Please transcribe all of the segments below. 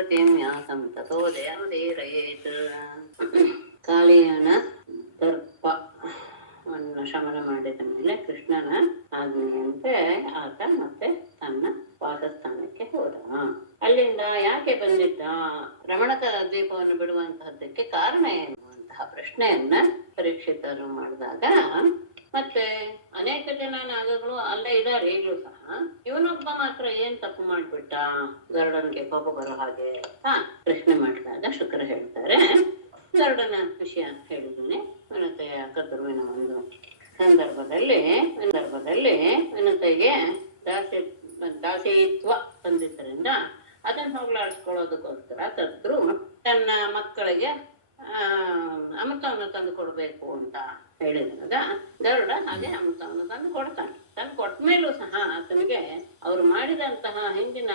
ಪ್ರಕೃತಿಂ ಯಾಸಂ ತಥೋ ದಯಾನುದೇರಯೇತ್. ಕಾಳಿಯನ ದರ್ಪವನ್ನು ಶಮನ ಮಾಡಿದ ಮೇಲೆ ಕೃಷ್ಣನ ಆಜ್ಞೆಯಂತೆ ಆತ ಮತ್ತೆ ತನ್ನ ವಾಸಸ್ಥಾನಕ್ಕೆ ಹೋದ. ಅಲ್ಲಿಂದ ಯಾಕೆ ಬಂದಿದ್ದ, ರಮಣಕ ದ್ವೀಪವನ್ನು ಬಿಡುವಂತಹದ್ದಕ್ಕೆ ಕಾರಣ ಎನ್ನುವಂತಹ ಪ್ರಶ್ನೆಯನ್ನ ಪರೀಕ್ಷಿತರು ಮಾಡಿದಾಗ, ಮತ್ತೆ ಅನೇಕ ಜನ ನಾಗಗಳು ಅಲ್ಲೇ ಇದ್ದಾರೆ ಈಗಲೂ ಸಹ, ಇವನೊಬ್ಬ ಮಾತ್ರ ಏನ್ ತಪ್ಪು ಮಾಡ್ಬಿಟ್ಟ ಗರುಡನ್ಗೆ ಕೋಪ ಬರೋ ಹಾಗೆ ಪ್ರಶ್ನೆ ಮಾಡಿದಾಗ ಶುಕ್ರ ಹೇಳ್ತಾರೆ, ಗರುಡನ ವಿಷಯ ಹೇಳಿದ್ದೀನಿ. ವಿನತೆಯ ಕದ್ರುವಿನ ಒಂದು ಸಂದರ್ಭದಲ್ಲಿ ವಿನತೆಗೆ ದಾಸಿತ್ವ ತಂದಿದ್ದರಿಂದ ಅದನ್ನ ಹೋಗ್ಲಾಡಿಸ್ಕೊಳ್ಳೋದಕ್ಕೋಸ್ಕರ ಕದ್ರು ತನ್ನ ಮಕ್ಕಳಿಗೆ ಅಮೃತವನ್ನು ತಂದು ಕೊಡ್ಬೇಕು ಅಂತ ಹೇಳಿದಾಗ ಗರುಡ ಹಾಗೆ ಅಮೃತವನ್ನು ತಂದು ಕೊಡ್ತಾನೆ. ತಂದು ಕೊಟ್ಮೇಲೂ ಸಹ ಆತನಿಗೆ ಅವ್ರು ಮಾಡಿದಂತಹ ಹಿಂದಿನ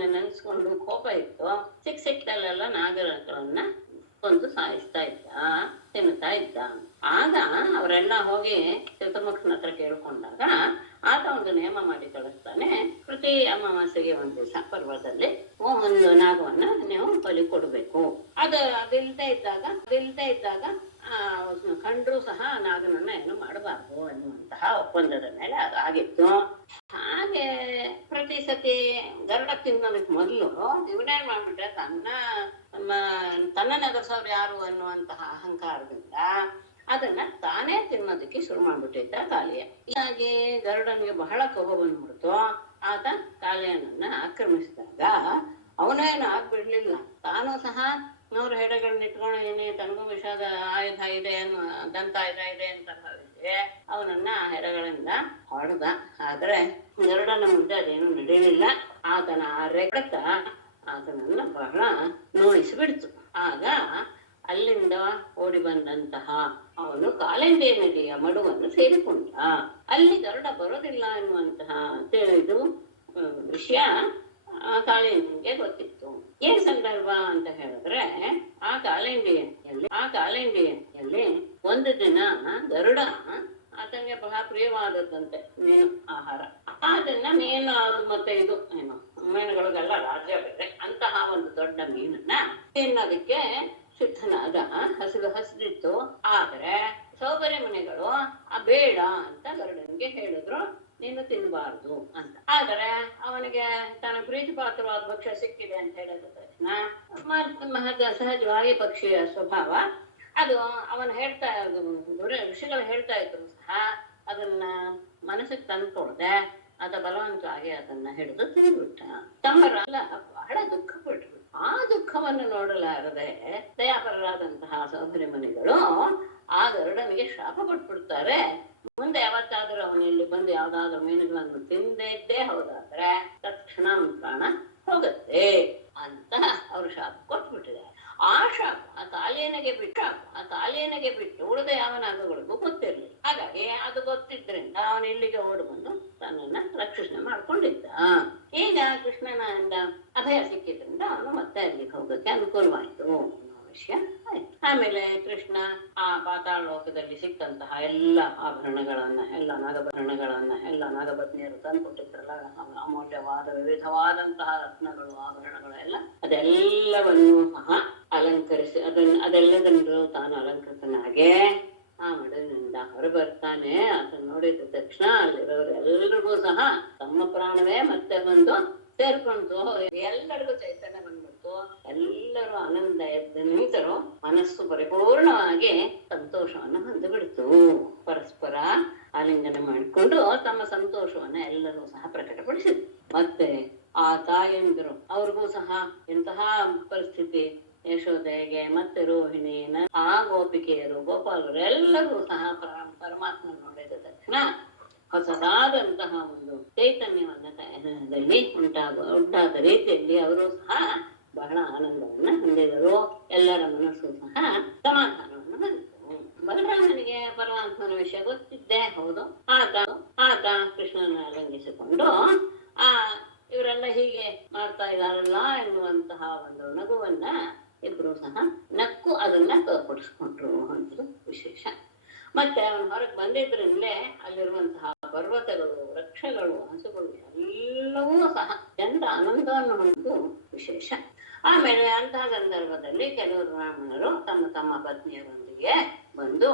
ನೆನೆಸ್ಕೊಂಡು ಕೋಪ ಇತ್ತು. ಸಿಕ್ತಲ್ಲೆಲ್ಲ ನಾಗರಗಳನ್ನ ಕೊಂದು ಸಾಯಿಸ್ತಾ ಇದ್ದ, ತಿನ್ನುತ್ತಾ ಇದ್ದ. ಆಗ ಅವರೆಲ್ಲ ಹೋಗಿ ಚತುರ್ಮುಖನ ಹತ್ರ ಕೇಳ್ಕೊಂಡಾಗ ಆತ ಒಂದು ನಿಯಮ ಮಾಡಿ ಕಳಿಸ್ತಾನೆ, ಪ್ರತಿ ಅಮಾವಾಸ್ಯೆಗೆ ಒಂದು ದಿವಸ ಪರ್ವದಲ್ಲಿ ಒಂದು ನಾಗವನ್ನ ನೀವು ಬಲಿ ಕೊಡ್ಬೇಕು. ಅದಿಲ್ದೇ ಇದ್ದಾಗ ಕಂಡ್ರು ಸಹ ನಾಗನನ್ನ ಏನು ಮಾಡಬಾರ್ದು ಎನ್ನುವಂತಹ ಒಪ್ಪಂದದ ಮೇಲೆ ಅದಾಗಿತ್ತು. ಹಾಗೆ ಪ್ರತಿ ಸತಿ ಗರುಡ ತಿನ್ನೋದಕ್ಕೆ ಮೊದಲು ಇವನೇನ್ ಮಾಡ್ಬಿಟ್ರೆ ತನ್ನ ನಗರ್ಸೋರು ಯಾರು ಅನ್ನುವಂತಹ ಅಹಂಕಾರದಿಂದ ಅದನ್ನ ತಾನೇ ತಿನ್ನೋದಕ್ಕೆ ಶುರು ಮಾಡ್ಬಿಟ್ಟಿದ್ದ ಕಾಳಿಯ. ಹೀಗಾಗಿ ಗರುಡನಿಗೆ ಬಹಳ ಕೋಪ ಬಂದ್ಬಿಡ್ತು. ಆತ ಕಾಳಿಯನನ್ನ ಆಕ್ರಮಿಸಿದಾಗ ಅವನೇನು ಆಗ್ಬಿಡ್ಲಿಲ್ಲ, ತಾನು ಸಹ 100 ಹೆಡೆಗಳನ್ನ ಇಟ್ಕೊಂಡಿದೀನಿ, ತನಗೂ ವಿಷಾದ ಆಯುಧ ಇದೆ ದಂತಾಯುಧ ಇದೆ ಅಂತ ಭಾವಿಸಿ ಅವನನ್ನ ಹೆಡೆಗಳಿಂದ ಹೊಡೆದ. ಆದ್ರೆ ಗರುಡನ ಮುಂದೆ ಅದೇನು ನಡೆಯಲಿಲ್ಲ. ಆತನ ಆ ರೆಕ್ತ ಆತನನ್ನ ಬಹಳ ನೋಯಿಸಿಬಿಡ್ತು. ಆಗ ಅಲ್ಲಿಂದ ಓಡಿ ಬಂದಂತಹ ಅವನು ಕಾಲಿಂದಿ ನದಿಯ ಮಡುವನ್ನು ಸೇರಿಕೊಂಡ. ಅಲ್ಲಿ ಗರುಡ ಬರೋದಿಲ್ಲ ಎನ್ನುವಂತಹ ತಿಳಿದು ವಿಷಯ ಕಾಳಿಂದಿಗೆ ಗೊತ್ತಿತ್ತು. ಏನ್ ಸಂದರ್ಭ ಅಂತ ಹೇಳಿದ್ರೆ, ಆ ಕಾಳಿಂದಿಯಲ್ಲಿ ಒಂದು ದಿನ ಗರುಡ ಆತನಿಗೆ ಬಹಳ ಪ್ರಿಯವಾದದ್ದಂತೆ ಮೀನು ಆಹಾರ. ಅದನ್ನ ಮೀನು ಮತ್ತೆ ಇದು ಏನು ಮೀನುಗಳಿಗೆಲ್ಲ ರಾಜ್ಯ ಬೇರೆ, ಅಂತಹ ಒಂದು ದೊಡ್ಡ ಮೀನನ್ನ ತಿನ್ನೋದಕ್ಕೆ ಸಿದ್ಧನಾದ. ಹಸಿದಿತ್ತು. ಆದ್ರೆ ಸೌಕರ್ಯ ಮನೆಗಳು ಬೇಡ ಅಂತ ಗರುಡನಿಗೆ ಹೇಳಿದ್ರು, ನೀನು ತಿನ್ನಬಾರ್ದು ಅಂತ. ಆದರೆ ಅವನಿಗೆ ತನ್ನ ಪ್ರೀತಿ ಪಾತ್ರವಾದ ಭಕ್ಷ್ಯ ಸಿಕ್ಕಿದೆ ಅಂತ ಹೇಳಿದ ತಕ್ಷಣ ಸಹಜವಾಗಿ ಪಕ್ಷಿಯ ಸ್ವಭಾವ ಅದು ಅವನು ಹೇಳ್ತಾ ಋಷಿಗಳು ಹೇಳ್ತಾ ಇದ್ರು ಸಹ ಅದನ್ನ ಮನಸ್ಸಿಗೆ ತಂದ್ಕೊಳ್ದೆ ಆತ ಬಲವಂತವಾಗಿ ಅದನ್ನ ಹಿಡಿದು ತಿಂದ್ಬಿಟ್ಟ. ತಮ್ಮರೆಲ್ಲ ಬಹಳ ದುಃಖ ಪಟ್ರು. ಆ ದುಃಖವನ್ನು ನೋಡಲಾರದೆ ದಯಾಪರರಾದಂತಹ ಸೌಭರಿ ಮುನಿಗಳು ಆ ಗರುಡನಿಗೆ ಶಾಪ ಕೊಟ್ಬಿಡ್ತಾರೆ. ಮುಂದೆ ಯಾವತ್ತಾದ್ರೂ ಅವನು ಇಲ್ಲಿ ಬಂದು ಯಾವ್ದಾದ್ರು ಮೀನುಗಳನ್ನು ತಿಂದೇ ಹೌದಾದ್ರೆ ತಕ್ಷಣ ಅವನ ಪ್ರಾಣ ಹೋಗುತ್ತೆ ಅಂತ ಅವ್ರು ಶಾಪ ಕೊಟ್ಬಿಟ್ಟಿದ್ದಾರೆ. ಆ ಶಾಪ ಆ ಕಾಲಿಯನಿಗೆ ಬಿಟ್ಟು ಉಳಿದ ಯಾವ ನಾಗಗಳಿಗೂ ಗೊತ್ತಿರ್ಲಿಲ್ಲ. ಹಾಗಾಗಿ ಅದು ಗೊತ್ತಿದ್ರಿಂದ ಅವನು ಇಲ್ಲಿಗೆ ಓಡಿ ಬಂದು ತನ್ನನ್ನ ರಕ್ಷಣೆ ಮಾಡ್ಕೊಂಡಿದ್ದ. ಈಗ ಕೃಷ್ಣನಿಂದ ಅಭಯ ಸಿಕ್ಕಿದ್ರಿಂದ ಅವನು ಮತ್ತೆ ಅಲ್ಲಿಗೆ ಹೋಗಕ್ಕೆ ಅನುಕೂಲವಾಯ್ತು ವಿಷಯ ಆಯ್ತು. ಆಮೇಲೆ ಕೃಷ್ಣ ಆ ಪಾತಾಳ ಲೋಕದಲ್ಲಿ ಸಿಕ್ಕಂತಹ ಎಲ್ಲ ಆಭರಣಗಳನ್ನ ಎಲ್ಲ ನಾಗಪತ್ನಿಯರು ತಂದು ಕೊಟ್ಟಿದ್ರಲ್ಲ, ಅಮೂಲ್ಯವಾದ ವಿವಿಧವಾದಂತಹ ರತ್ನಗಳು ಆಭರಣಗಳು ಅದೆಲ್ಲವನ್ನೂ ಸಹ ಅಲಂಕರಿಸಿ ಅದೆಲ್ಲದನ್ನು ತಾನು ಅಲಂಕೃತನಾಗೆ ಆ ಮಡಲಿನಿಂದ ಹೊರಬರ್ತಾನೆ. ಅದನ್ನು ನೋಡಿದ ತಕ್ಷಣ ಅಲ್ಲಿರೋರೆಲ್ಲರಿಗೂ ಸಹ ತಮ್ಮ ಪ್ರಾಣವೇ ಮತ್ತೆ ಬಂದು ಸೇರ್ಕೊಂಡು ಎಲ್ಲರಿಗೂ ಚೈತನ್ಯ ಬಂದ್ಬಿಡ್ತು. ಎಲ್ಲರೂ ಆನಂದ ಎದ್ದು ನಿಂತರು. ಮನಸ್ಸು ಪರಿಪೂರ್ಣವಾಗಿ ಸಂತೋಷವನ್ನು ಹೊಂದಿಬಿಡ್ತು. ಪರಸ್ಪರ ಆಲಿಂಗನ ಮಾಡಿಕೊಂಡು ತಮ್ಮ ಸಂತೋಷವನ್ನ ಎಲ್ಲರೂ ಸಹ ಪ್ರಕಟಪಡಿಸಿದ್ರು. ಮತ್ತೆ ಆ ತಾಯಂದಿರು ಅವ್ರಿಗೂ ಸಹ ಎಂತಹ ಪರಿಸ್ಥಿತಿ, ಯಶೋದೆಗೆ ಮತ್ತೆ ರೋಹಿಣಿ ಆ ಗೋಪಿಕೆಯರು ಗೋಪಾಲರು ಎಲ್ಲರೂ ಸಹ ಪರಮಾತ್ಮ ನೋಡಿದ ತಕ್ಷಣ ಹೊಸದಾದಂತಹ ಒಂದು ಚೈತನ್ಯವನ್ನ ಉಂಟಾದ ರೀತಿಯಲ್ಲಿ ಅವರು ಸಹ ಬಹಳ ಆನಂದವನ್ನ ಹೊಂದಿದರು. ಎಲ್ಲರ ಮನಸ್ಸು ಸಹ ಸಮಾಧಾನವನ್ನು ಹೊಂದಿತು. ಬಲರಾಮನಿಗೆ ಪರಮಾತ್ಮನ ವಿಷಯ ಗೊತ್ತಿದ್ದೇ ಹೌದು. ಆತ ಕೃಷ್ಣನ ಲಂಘಿಸಿಕೊಂಡು ಇವರೆಲ್ಲ ಹೀಗೆ ಮಾಡ್ತಾ ಇದಾರಲ್ಲ ಎನ್ನುವಂತಹ ಒಂದು ನಗುವನ್ನ ಇಬ್ರು ಸಹ ನಕ್ಕು ಅದನ್ನ ತೋರ್ಪಡಿಸ್ಕೊಂಡ್ರು ಅಂತ ವಿಶೇಷ. ಮತ್ತೆ ಅವನು ಹೊರಗೆ ಬಂದಿದ್ರಿಂದಲೇ ಅಲ್ಲಿರುವಂತಹ ಪರ್ವತಗಳು, ವೃಕ್ಷಗಳು, ಹಸುಗಳು ಎಲ್ಲವೂ ಸಹ ಚಂದ ಆನಂದವನ್ನು ಹೊಂದು ವಿಶೇಷ. ಆಮೇಲೆ ಅಂತಹ ಸಂದರ್ಭದಲ್ಲಿ ಕೆಲವರು ಬ್ರಾಹ್ಮಣರು ತಮ್ಮ ತಮ್ಮ ಪತ್ನಿಯರೊಂದಿಗೆ ಬಂದು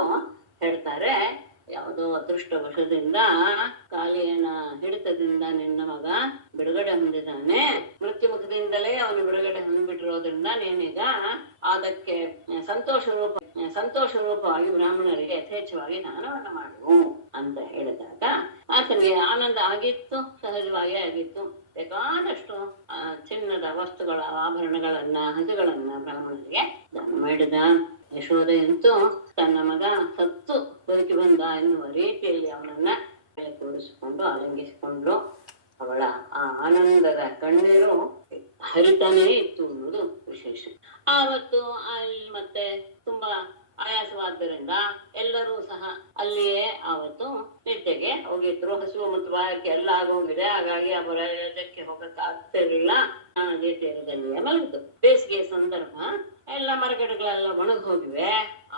ಹೇಳ್ತಾರೆ, ಯಾವುದೋ ಅದೃಷ್ಟವಶದಿಂದ ಕಾಲಿಯನ ಹಿಡಿತದಿಂದ ನಿನ್ನ ಮಗ ಬಿಡುಗಡೆ ಹೊಂದಿದ್ದಾನೆ, ಮೃತ್ಯು ಮುಖದಿಂದಲೇ ಅವನು ಬಿಡುಗಡೆ ಹೊಂದ್ಬಿಟ್ಟಿರೋದ್ರಿಂದ ನೀನೀಗ ಅದಕ್ಕೆ ಸಂತೋಷ ರೂಪವಾಗಿ ಬ್ರಾಹ್ಮಣರಿಗೆ ಯಥೇಚ್ಛವಾಗಿ ದಾನವನ್ನು ಮಾಡು ಅಂತ ಹೇಳಿದಾಗ ಆತನಿಗೆ ಆನಂದ ಆಗಿತ್ತು, ಸಹಜವಾಗಿ ಆಗಿತ್ತು. ಬೇಕಾದಷ್ಟು ಚಿನ್ನದ ವಸ್ತುಗಳ ಆಭರಣಗಳನ್ನ ಹಸುಗಳನ್ನ ಬ್ರಾಹ್ಮಣರಿಗೆ ದಾನ ಮಾಡಿದ. ಯಶೋದೆಯಂತೂ ತನ್ನ ಮಗ ಸತ್ತು ಬದುಕಿ ಬಂದ ಎನ್ನುವ ರೀತಿಯಲ್ಲಿ ಅವನನ್ನ ಕೂರಿಸಿಕೊಂಡು ಆಲಿಂಗಿಸಿಕೊಂಡ್ರು. ಅವಳ ಆ ಆನಂದದ ಕಣ್ಣೀರು ಹರಿತಾನೇ ಇತ್ತು ಅನ್ನೋದು ವಿಶೇಷ. ಆವತ್ತು ಅಲ್ಲಿ ಮತ್ತೆ ತುಂಬಾ ಆಯಾಸವಾದ್ದರಿಂದ ಎಲ್ಲರೂ ಸಹ ಅಲ್ಲಿಯೇ ಆವತ್ತು ನಿದ್ದೆಗೆ ಹೋಗಿದ್ರು. ಹಸಿವು ಮತ್ತು ಬಾಯಕ್ಕೆ ಎಲ್ಲ ಆಗೋಗಿದೆ, ಹಾಗಾಗಿ ಅವರ ಇದಕ್ಕೆ ಹೋಗಕ್ಕೆ ಆಗ್ತಿರ್ಲಿಲ್ಲ. ನದಿ ತೀರದಲ್ಲಿಯೇ ಮಲಗಿದ್ದು. ಬೇಸಿಗೆ ಸಂದರ್ಭ, ಎಲ್ಲ ಮರಗಿಡಗಳೆಲ್ಲ ಒಣಗಿ ಹೋಗಿವೆ.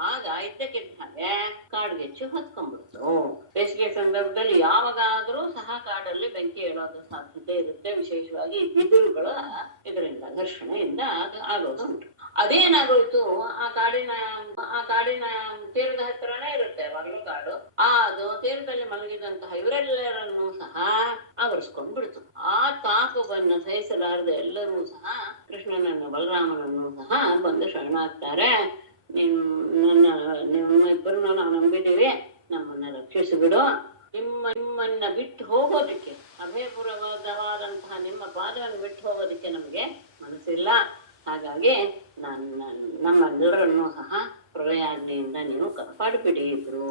ಆಗ ಇದ್ದಕ್ಕಿದ್ದ ಹಾಗೆ ಕಾಡ್ಗೆಚ್ಚು ಹೊತ್ಕೊಂಡ್ಬಿಡ್ತು. ಬೇಸಿಗೆ ಸಂದರ್ಭದಲ್ಲಿ ಯಾವಾಗಾದ್ರೂ ಸಹ ಕಾಡಲ್ಲಿ ಬೆಂಕಿ ಏಳೋದು ಸಾಧ್ಯತೆ ಇರುತ್ತೆ. ವಿಶೇಷವಾಗಿ ಬಿದಿರುಗಳ ಇದರಿಂದ ಘರ್ಷಣೆಯಿಂದ ಆಗೋದು ಉಂಟು. ಅದೇನಾಗೋಯ್ತು, ಆ ಕಾಡಿನ ತೀರದ ಹತ್ರನೇ ಇರುತ್ತೆ ಯಾವಾಗಲೂ ಕಾಡು. ಅದು ತೀರದಲ್ಲಿ ಮಲಗಿದಂತಹ ಇವರೆಲ್ಲರನ್ನೂ ಸಹ ಆವರಿಸ್ಕೊಂಡ್ ಬಿಡ್ತು. ಆ ತಾಪವನ್ನ ಸಹಿಸಲಾರದೆ ಎಲ್ಲರೂ ಸಹ ಕೃಷ್ಣನನ್ನು ಬಲರಾಮನನ್ನು ಸಹ ಬಂದು ಶರಣಾಗ್ತಾರೆ. ನಿಮ್ಮಿಬ್ಬರನ್ನು ನಾವು ನಂಬಿದ್ದೀವಿ, ನಮ್ಮನ್ನ ರಕ್ಷಿಸಿಬಿಡು. ನಿಮ್ಮನ್ನ ಬಿಟ್ಟು ಹೋಗೋದಕ್ಕೆ, ಅಭಯಪುರವಾದಂತಹ ನಿಮ್ಮ ಪಾದವನ್ನು ಬಿಟ್ಟು ಹೋಗೋದಕ್ಕೆ ನಮಗೆ ಮನಸ್ಸಿಲ್ಲ. ಹಾಗಾಗಿ ನಮ್ಮೆಲ್ಲರನ್ನೂ ಸಹ ಪ್ರಳಯಾಗ್ನಿಯಿಂದ ನೀವು ಕಾಪಾಡಿಬಿಡಿ ಇದ್ರು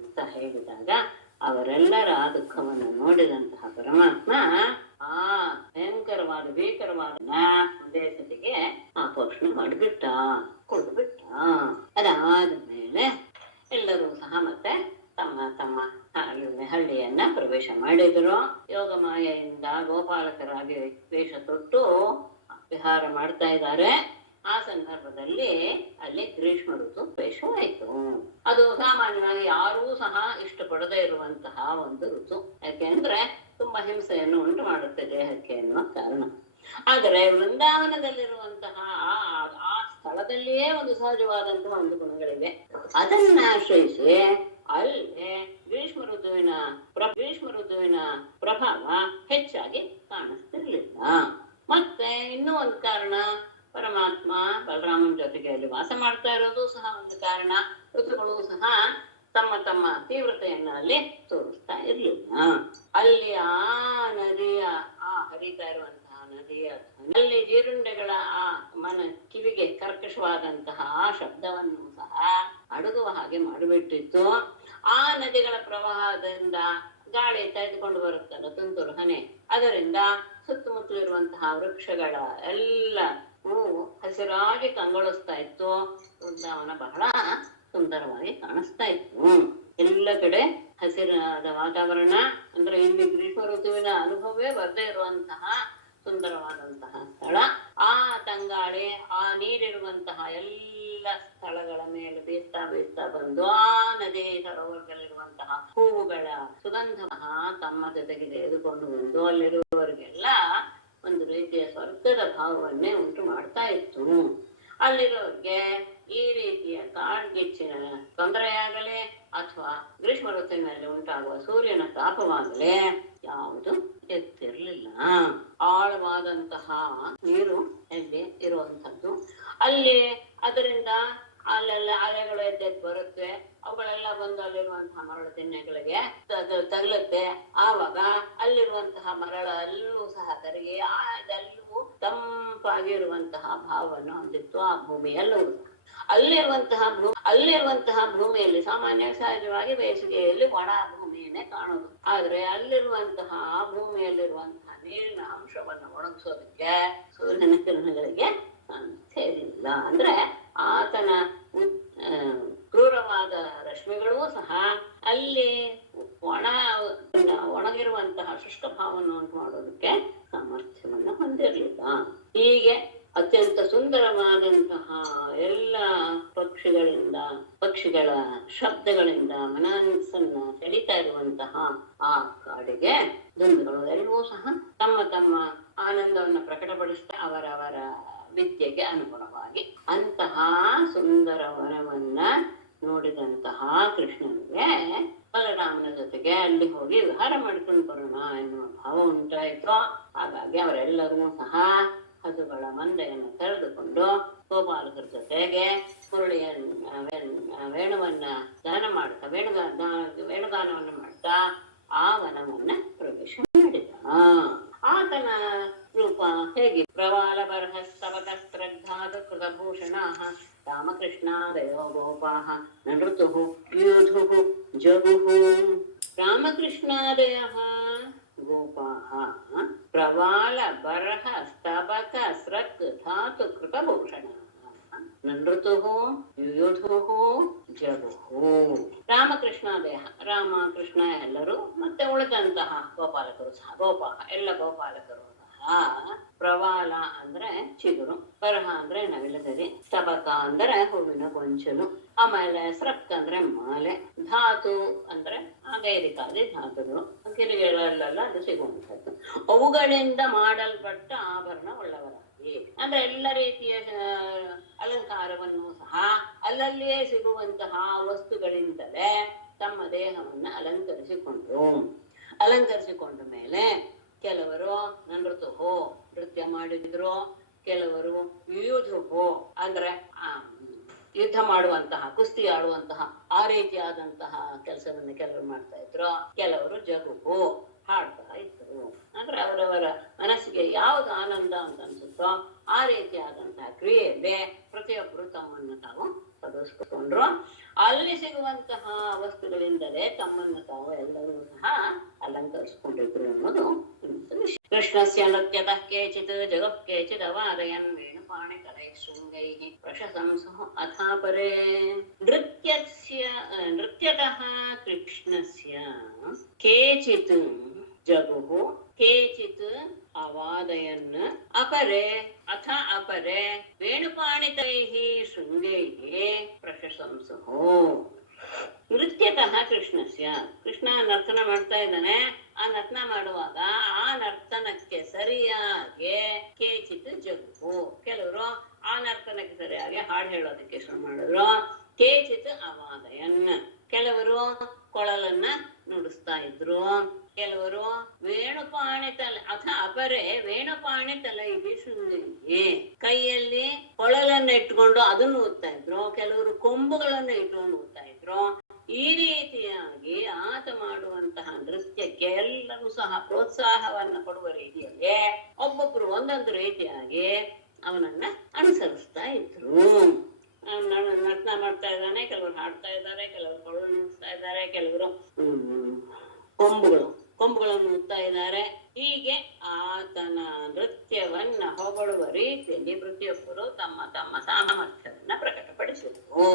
ಅಂತ ಹೇಳಿದಾಗ ಅವರೆಲ್ಲರ ದುಃಖವನ್ನು ನೋಡಿದಂತಹ ಪರಮಾತ್ಮ ಆ ಭೀಕರವಾದ ಒಂದೇ ಸತಿಗೆ ಆ ಪೋಷಣೆ ಮಾಡಿಬಿಟ್ಟ, ಕೊಡ್ಬಿಟ್ಟ. ಅದಾದ ಮೇಲೆ ಎಲ್ಲರೂ ಸಹ ಮತ್ತೆ ತಮ್ಮ ತಮ್ಮ ಹಳ್ಳಿಯನ್ನ ಪ್ರವೇಶ ಮಾಡಿದ್ರು. ಯೋಗ ಮಾಯೆಯಿಂದ ಗೋಪಾಲಕರಾಗಿ ವೇಷ ತೊಟ್ಟು ವಿಹಾರ ಮಾಡ್ತಾ ಇದ್ದಾರೆ. ಆ ಸಂದರ್ಭದಲ್ಲಿ ಅಲ್ಲಿ ಗ್ರೀಷ್ಮ ಋತು ವೇಷವಾಯಿತು. ಅದು ಸಾಮಾನ್ಯವಾಗಿ ಯಾರೂ ಸಹ ಇಷ್ಟಪಡದೇ ಇರುವಂತಹ ಒಂದು ಋತು. ಯಾಕೆಂದ್ರೆ ತುಂಬಾ ಹಿಂಸೆಯನ್ನು ಉಂಟು ಮಾಡುತ್ತೆ ದೇಹಕ್ಕೆ ಎನ್ನುವ ಕಾರಣ. ಆದರೆ ವೃಂದಾವನದಲ್ಲಿರುವಂತಹ ಆ ಸ್ಥಳದಲ್ಲಿಯೇ ಒಂದು ಸಹಜವಾದಂತಹ ಒಂದು ಗುಣಗಳಿವೆ. ಅದನ್ನ ಆಶ್ರಯಿಸಿ ಅಲ್ಲೇ ಗ್ರೀಷ್ಮ ಋತುವಿನ ಪ್ರಭಾವ ಹೆಚ್ಚಾಗಿ ಕಾಣಿಸ್ತಿರ್ಲಿಲ್ಲ. ಮತ್ತೆ ಇನ್ನೂ ಒಂದು ಕಾರಣ, ಪರಮಾತ್ಮ ಬಲರಾಮನ ಜೊತೆಗೆ ಅಲ್ಲಿ ವಾಸ ಮಾಡ್ತಾ ಇರೋದು ಸಹ ಒಂದು ಕಾರಣ. ಋತುಗಳು ಸಹ ತಮ್ಮ ತಮ್ಮ ತೀವ್ರತೆಯನ್ನ ಅಲ್ಲಿ ತೋರಿಸ್ತಾ ಇರ್ಲಿಲ್ಲ. ಅಲ್ಲಿ ಆ ನದಿಯ ಹರಿತಾ ಇರುವಂತಹ ನದಿಯ ಅಲ್ಲಿ ಜೀರುಂಡೆಗಳ ಕಿವಿಗೆ ಕರ್ಕಶವಾದಂತಹ ಆ ಶಬ್ದವನ್ನು ಸಹ ಅಡಗುವ ಹಾಗೆ ಮಾಡಿಬಿಟ್ಟಿತ್ತು. ಆ ನದಿಗಳ ಪ್ರವಾಹದಿಂದ ಗಾಳಿ ತೆಗೆದುಕೊಂಡು ಬರುತ್ತಲ್ಲ ತುಂತುರು ಹನಿ, ಅದರಿಂದ ಸುತ್ತಮುತ್ತಲಿರುವಂತಹ ವೃಕ್ಷಗಳ ಎಲ್ಲ ಹಸಿರಾಗಿ ಕಂಗೊಳಿಸ್ತಾ ಇತ್ತು. ವೃಂದಾವನ ಬಹಳ ಸುಂದರವಾಗಿ ಕಾಣಿಸ್ತಾ ಇತ್ತು. ಎಲ್ಲ ಕಡೆ ಹಸಿರಾದ ವಾತಾವರಣ. ಅಂದ್ರೆ ಇಲ್ಲಿ ಗ್ರೀಷ್ಮ ಋತುವಿನ ಅನುಭವವೇ ಬರದೇ ಇರುವಂತಹ ಸುಂದರವಾದಂತಹ ಸ್ಥಳ. ಆ ತಂಗಾಳಿ, ಆ ನೀರಿರುವಂತಹ ಎಲ್ಲ ಸ್ಥಳಗಳ ಮೇಲೆ ಬೀಸ್ತಾ ಬಂದು ಆ ನದಿ ಸರೋವರದಲ್ಲಿರುವಂತಹ ಹೂವುಗಳ ಸುಗಂಧ ತಮ್ಮ ಜೊತೆಗೆ ತೆಗೆದುಕೊಂಡು ಬಂದು ಅಲ್ಲಿರುವವರಿಗೆಲ್ಲ ಒಂದು ರೀತಿಯ ಸ್ವರ್ಗದ ಭಾವವನ್ನೇ ಉಂಟು ಮಾಡ್ತಾ ಇತ್ತು. ಅಲ್ಲಿರೋರಿಗೆ ಈ ರೀತಿಯ ಕಾಡ್ಗಿಚ್ಚಿನ ತೊಂದರೆಯಾಗಲಿ ಅಥವಾ ಗ್ರೀಷ್ಮ ಋತುವಿನಲ್ಲಿ ಉಂಟಾಗುವ ಸೂರ್ಯನ ತಾಪವಾಗಲೇ ಯಾವುದು ಎತ್ತಿರ್ಲಿಲ್ಲ. ಆಳವಾದಂತಹ ನೀರು ಎಲ್ಲಿ ಇರುವಂಥದ್ದು, ಅಲ್ಲಿ ಅದರಿಂದ ಅಲ್ಲೆಲ್ಲ ಅಲೆಗಳು ಎದ್ದೆದ್ದು ಬರುತ್ತೆ. ಅವುಗಳೆಲ್ಲ ಬಂದು ಅಲ್ಲಿರುವಂತಹ ಮರಳು ತಿನ್ನೆಗಳಿಗೆ ತಗಲುತ್ತೆ. ಆವಾಗ ಅಲ್ಲಿರುವಂತಹ ಮರಳಲ್ಲೂ ಸಹ ಕರಗಿ ಅದೆಲ್ಲವೂ ತಂಪಾಗಿರುವಂತಹ ಭಾವವನ್ನು ಹೊಂದಿತ್ತು ಆ ಭೂಮಿಯಲ್ಲೂ. ಅಲ್ಲಿರುವಂತಹ ಭೂಮಿಯಲ್ಲಿ ಸಾಮಾನ್ಯ ಸಹಜವಾಗಿ ಬೇಸಿಗೆಯಲ್ಲಿ ಒಣ ಭೂಮಿಯನ್ನೇ ಕಾಣೋದು. ಆದ್ರೆ ಅಲ್ಲಿರುವಂತಹ ಭೂಮಿಯಲ್ಲಿರುವಂತಹ ನೀರಿನ ಅಂಶವನ್ನು ಒಣಗಿಸೋದಕ್ಕೆ ಸೂರ್ಯನ ಕಿರಣಗಳಿಗೆ ಸೇರಿಲ್ಲ. ಅಂದ್ರೆ ಆತನ ಕ್ರೂರವಾದ ರಶ್ಮಿಗಳೂ ಸಹ ಅಲ್ಲಿ ಒಣಗಿರುವಂತಹ ಶುಷ್ಕ ಭಾವವನ್ನು ಉಂಟು ಮಾಡೋದಕ್ಕೆ ಸಾಮರ್ಥ್ಯವನ್ನು ಹೊಂದಿರಲಿಲ್ಲ. ಹೀಗೆ ಅತ್ಯಂತ ಸುಂದರವಾದಂತಹ ಎಲ್ಲ ಪಕ್ಷಿಗಳ ಶಬ್ದಗಳಿಂದ ಮನಸ್ಸನ್ನ ಸೆಳೀತಾ ಇರುವಂತಹ ಆ ಕಾಡಿಗೆ ದುಂಬಿಗಳು ಎಲ್ಲವೂ ಸಹ ತಮ್ಮ ತಮ್ಮ ಆನಂದವನ್ನು ಪ್ರಕಟಪಡಿಸ್ತಾ ಅವರವರ ವಿದ್ಯೆಗೆ ಅನುಗುಣವಾಗಿ. ಅಂತಹ ಸುಂದರ ವನವನ್ನ ನೋಡಿದಂತಹ ಕೃಷ್ಣನಿಗೆ ಬಲರಾಮನ ಜೊತೆಗೆ ಅಲ್ಲಿ ಹೋಗಿ ವಿಹಾರ ಮಾಡ್ಕೊಂಡು ಬರೋಣ ಎನ್ನುವ ಭಾವ ಉಂಟಾಯಿತು. ಹಾಗಾಗಿ ಅವರೆಲ್ಲರೂ ಸಹ ಹಸುಗಳ ಮಂದೆಯನ್ನು ತೆರೆದುಕೊಂಡು ಗೋಪಾಲಕರ ಜೊತೆಗೆ ಮುರಳಿಯ ವೇಣುವನ್ನ ದಾನ ಮಾಡ್ತಾ ವೇಣುಗಾನವನ್ನು ಮಾಡ್ತಾ ಆ ವನವನ್ನ ಪ್ರವೇಶ ಮಾಡಿದ. ಆತನ ರೂಪ ಹೇಗೆ? ಪ್ರವಾಲ ಬರಹ ಸ್ತವಕ ಸ್ತ್ರಗ್ಧಾದ ಕೃತಭೂಷಣ ರಾಮಕೃಷ್ಣಾದಯೋ ಗೋಪಾಃ ನೃತುಃ ಯೂಧುಃ ಜಗುಃ. ರಾಮಕೃಷ್ಣಾದಯ ಗೋಪಾಃ ಪ್ರವಾಲ ಬರಹ ಸ್ತಬಕ ಸ್ರಕ್ ಧಾತು ಕೃತಭೂಷಣ ನೃತುಃ ಯೂಧುಃ ಜಗುಃ. ರಾಮಕೃಷ್ಣಾದಯ, ರಾಮ ಕೃಷ್ಣ ಎಲ್ಲರೂ ಮತ್ತೆ ಉಳಿದಂತಹ ಗೋಪಾಲಕರು ಸಹ, ಗೋಪಾಹ ಎಲ್ಲ ಗೋಪಾಲಕರು ಸಹ ಪ್ರವಾಲ ಅಂದ್ರೆ ಚಿಗುರು, ಬರಹ ಅಂದ್ರೆ ನವಿಲುಗರಿ, ಸ್ತಬಕ ಅಂದ್ರೆ ಹೂವಿನ ಗೊಂಚಲು, ಆಮೇಲೆ ಸ್ರಕ್ ಅಂದ್ರೆ ಮಾಲೆ, ಧಾತು ಅಂದ್ರೆ ಆಗೈರಿಕಾದಿ ಧಾತುಗಳು, ಕಿರಿಗಳಲ್ಲೆಲ್ಲ ಅದು ಸಿಗುವಂಥದ್ದು. ಅವುಗಳಿಂದ ಮಾಡಲ್ಪಟ್ಟ ಆಭರಣ ಉಳ್ಳವರಾಗಿ ಅಂದ್ರೆ ಎಲ್ಲ ರೀತಿಯ ಅಲಂಕಾರವನ್ನು ಸಹ ಅಲ್ಲಲ್ಲಿಯೇ ಸಿಗುವಂತಹ ವಸ್ತುಗಳಿಂದಲೇ ತಮ್ಮ ದೇಹವನ್ನ ಅಲಂಕರಿಸಿಕೊಂಡ ಮೇಲೆ ಕೆಲವರು ನೃತುಹೋ ನೃತ್ಯ ಮಾಡಿದ್ರು, ಕೆಲವರು ಯೂಧುಹೋ ಅಂದ್ರೆ ಯುದ್ಧ ಮಾಡುವಂತಹ, ಕುಸ್ತಿ ಆಡುವಂತಹ ಆ ರೀತಿಯಾದಂತಹ ಕೆಲಸವನ್ನು ಕೆಲವರು ಮಾಡ್ತಾ ಇದ್ರು, ಕೆಲವರು ಜಗುಹು ಹಾಡ್ತಾ ಇದ್ರು. ಅಂದ್ರೆ ಅವರವರ ಮನಸ್ಸಿಗೆ ಯಾವ್ದು ಆನಂದ ಅಂತ ಅನ್ಸುತ್ತೋ ಆ ರೀತಿಯಾದಂತಹ ಕ್ರಿಯೆಯಲ್ಲಿ ಪ್ರತಿಯೊಬ್ಬರು ತಮ್ಮನ್ನು ತಾವು ತೊಡಗಿಸ್ಕೊಂಡ್ರು. ಅಲ್ಲಿ ಸಿಗುವಂತಹ ವಸ್ತುಗಳಿಂದಲೇ ತಮ್ಮನ್ನು ತಾವು ಎಲ್ಲರೂ ಸಹ ಅಲಂಕರಿಸಿಕೊಂಡಿದ್ರು ಅನ್ನೋದು ಕೃಷ್ಣಸ್ಯ ನೃತ್ಯತಃ ಕೇಚಿತ್ ಜಗಃ ಕೇಚಿತ್ ಅವಾದಯನ್ ವೇಣುಪಾಣಿ ಕಲೈ ಶೃಂಗೈಃ ಪ್ರಶಂಸಃ ಅಥಾಪರೇ. ನೃತ್ಯತಃ ಕೃಷ್ಣಸ್ಯ ಕೇಚಿತ್ ಜಗುಃ ಕೇಚಿತ್ ಅವಾದಯನ್ ಅಪರೆ ವೇಣುಪಾಣಿತೈಃ ಶೃಂಗೈಃ ಪ್ರಶಂಸಃ. ನೃತ್ಯತಃ ಕೃಷ್ಣಸ್ಯ, ಕೃಷ್ಣ ನರ್ತನ ಮಾಡ್ತಾ ಇದ್ದಾನೆ. ಆ ನರ್ತನ ಮಾಡುವಾಗ ಆ ನರ್ತನಕ್ಕೆ ಸರಿಯಾಗಿ ಕೇಚಿತ್ ಜಗ್ಗು, ಕೆಲವರು ಆ ನರ್ತನಕ್ಕೆ ಸರಿಯಾಗಿ ಹಾಡು ಹೇಳೋದಕ್ಕೆ ಶುರು ಮಾಡಿದ್ರು. ಕೇಚಿತ್ ಅವಾದಯನ್, ಕೆಲವರು ಕೊಳಲನ್ನ ನುಡಿಸ್ತಾ ಇದ್ರು, ಕೆಲವರು ವೇಣುಪಾಣಿ ತಲೆ ಅಪರೆ ವೇಣುಪಾಣಿ ತಲೆ ಶೃಂಗೈಹಿ, ಕೈಯಲ್ಲಿ ಕೊಳಲನ್ನ ಇಟ್ಕೊಂಡು ಅದನ್ನು ಊದ್ತಾ ಇದ್ರು, ಕೆಲವರು ಕೊಂಬುಗಳನ್ನು ಇಟ್ಕೊಂಡು ಊದ್ತಾ ಇದ್ರು. ಈ ರೀತಿಯಾಗಿ ಆತ ಮಾಡುವಂತಹ ನೃತ್ಯಕ್ಕೆ ಎಲ್ಲರೂ ಸಹ ಪ್ರೋತ್ಸಾಹವನ್ನ ಕೊಡುವ ರೀತಿಯಲ್ಲಿ ಒಬ್ಬೊಬ್ರು ಒಂದೊಂದು ರೀತಿಯಾಗಿ ಅವನನ್ನ ಅನುಸರಿಸ್ತಾ ಇದ್ರು. ನರ್ತನ ಮಾಡ್ತಾ ಇದ್ದಾನೆ, ಕೆಲವರು ಹಾಡ್ತಾ ಇದ್ದಾರೆ, ಕೆಲವರು ಕೊಳಲು ನುಡಿಸ್ತಾ ಇದ್ದಾರೆ, ಕೆಲವರು ಕೊಂಬುಗಳನ್ನು ನುಡ್ತಾ ಇದ್ದಾರೆ. ಹೀಗೆ ಆತನ ನೃತ್ಯವನ್ನ ಹೊಗಳುವ ರೀತಿಯಲ್ಲಿ ಪ್ರತಿಯೊಬ್ಬರು ತಮ್ಮ ತಮ್ಮ ಸಾಮರ್ಥ್ಯವನ್ನ ಪ್ರಕಟಪಡಿಸಿದ್ರು.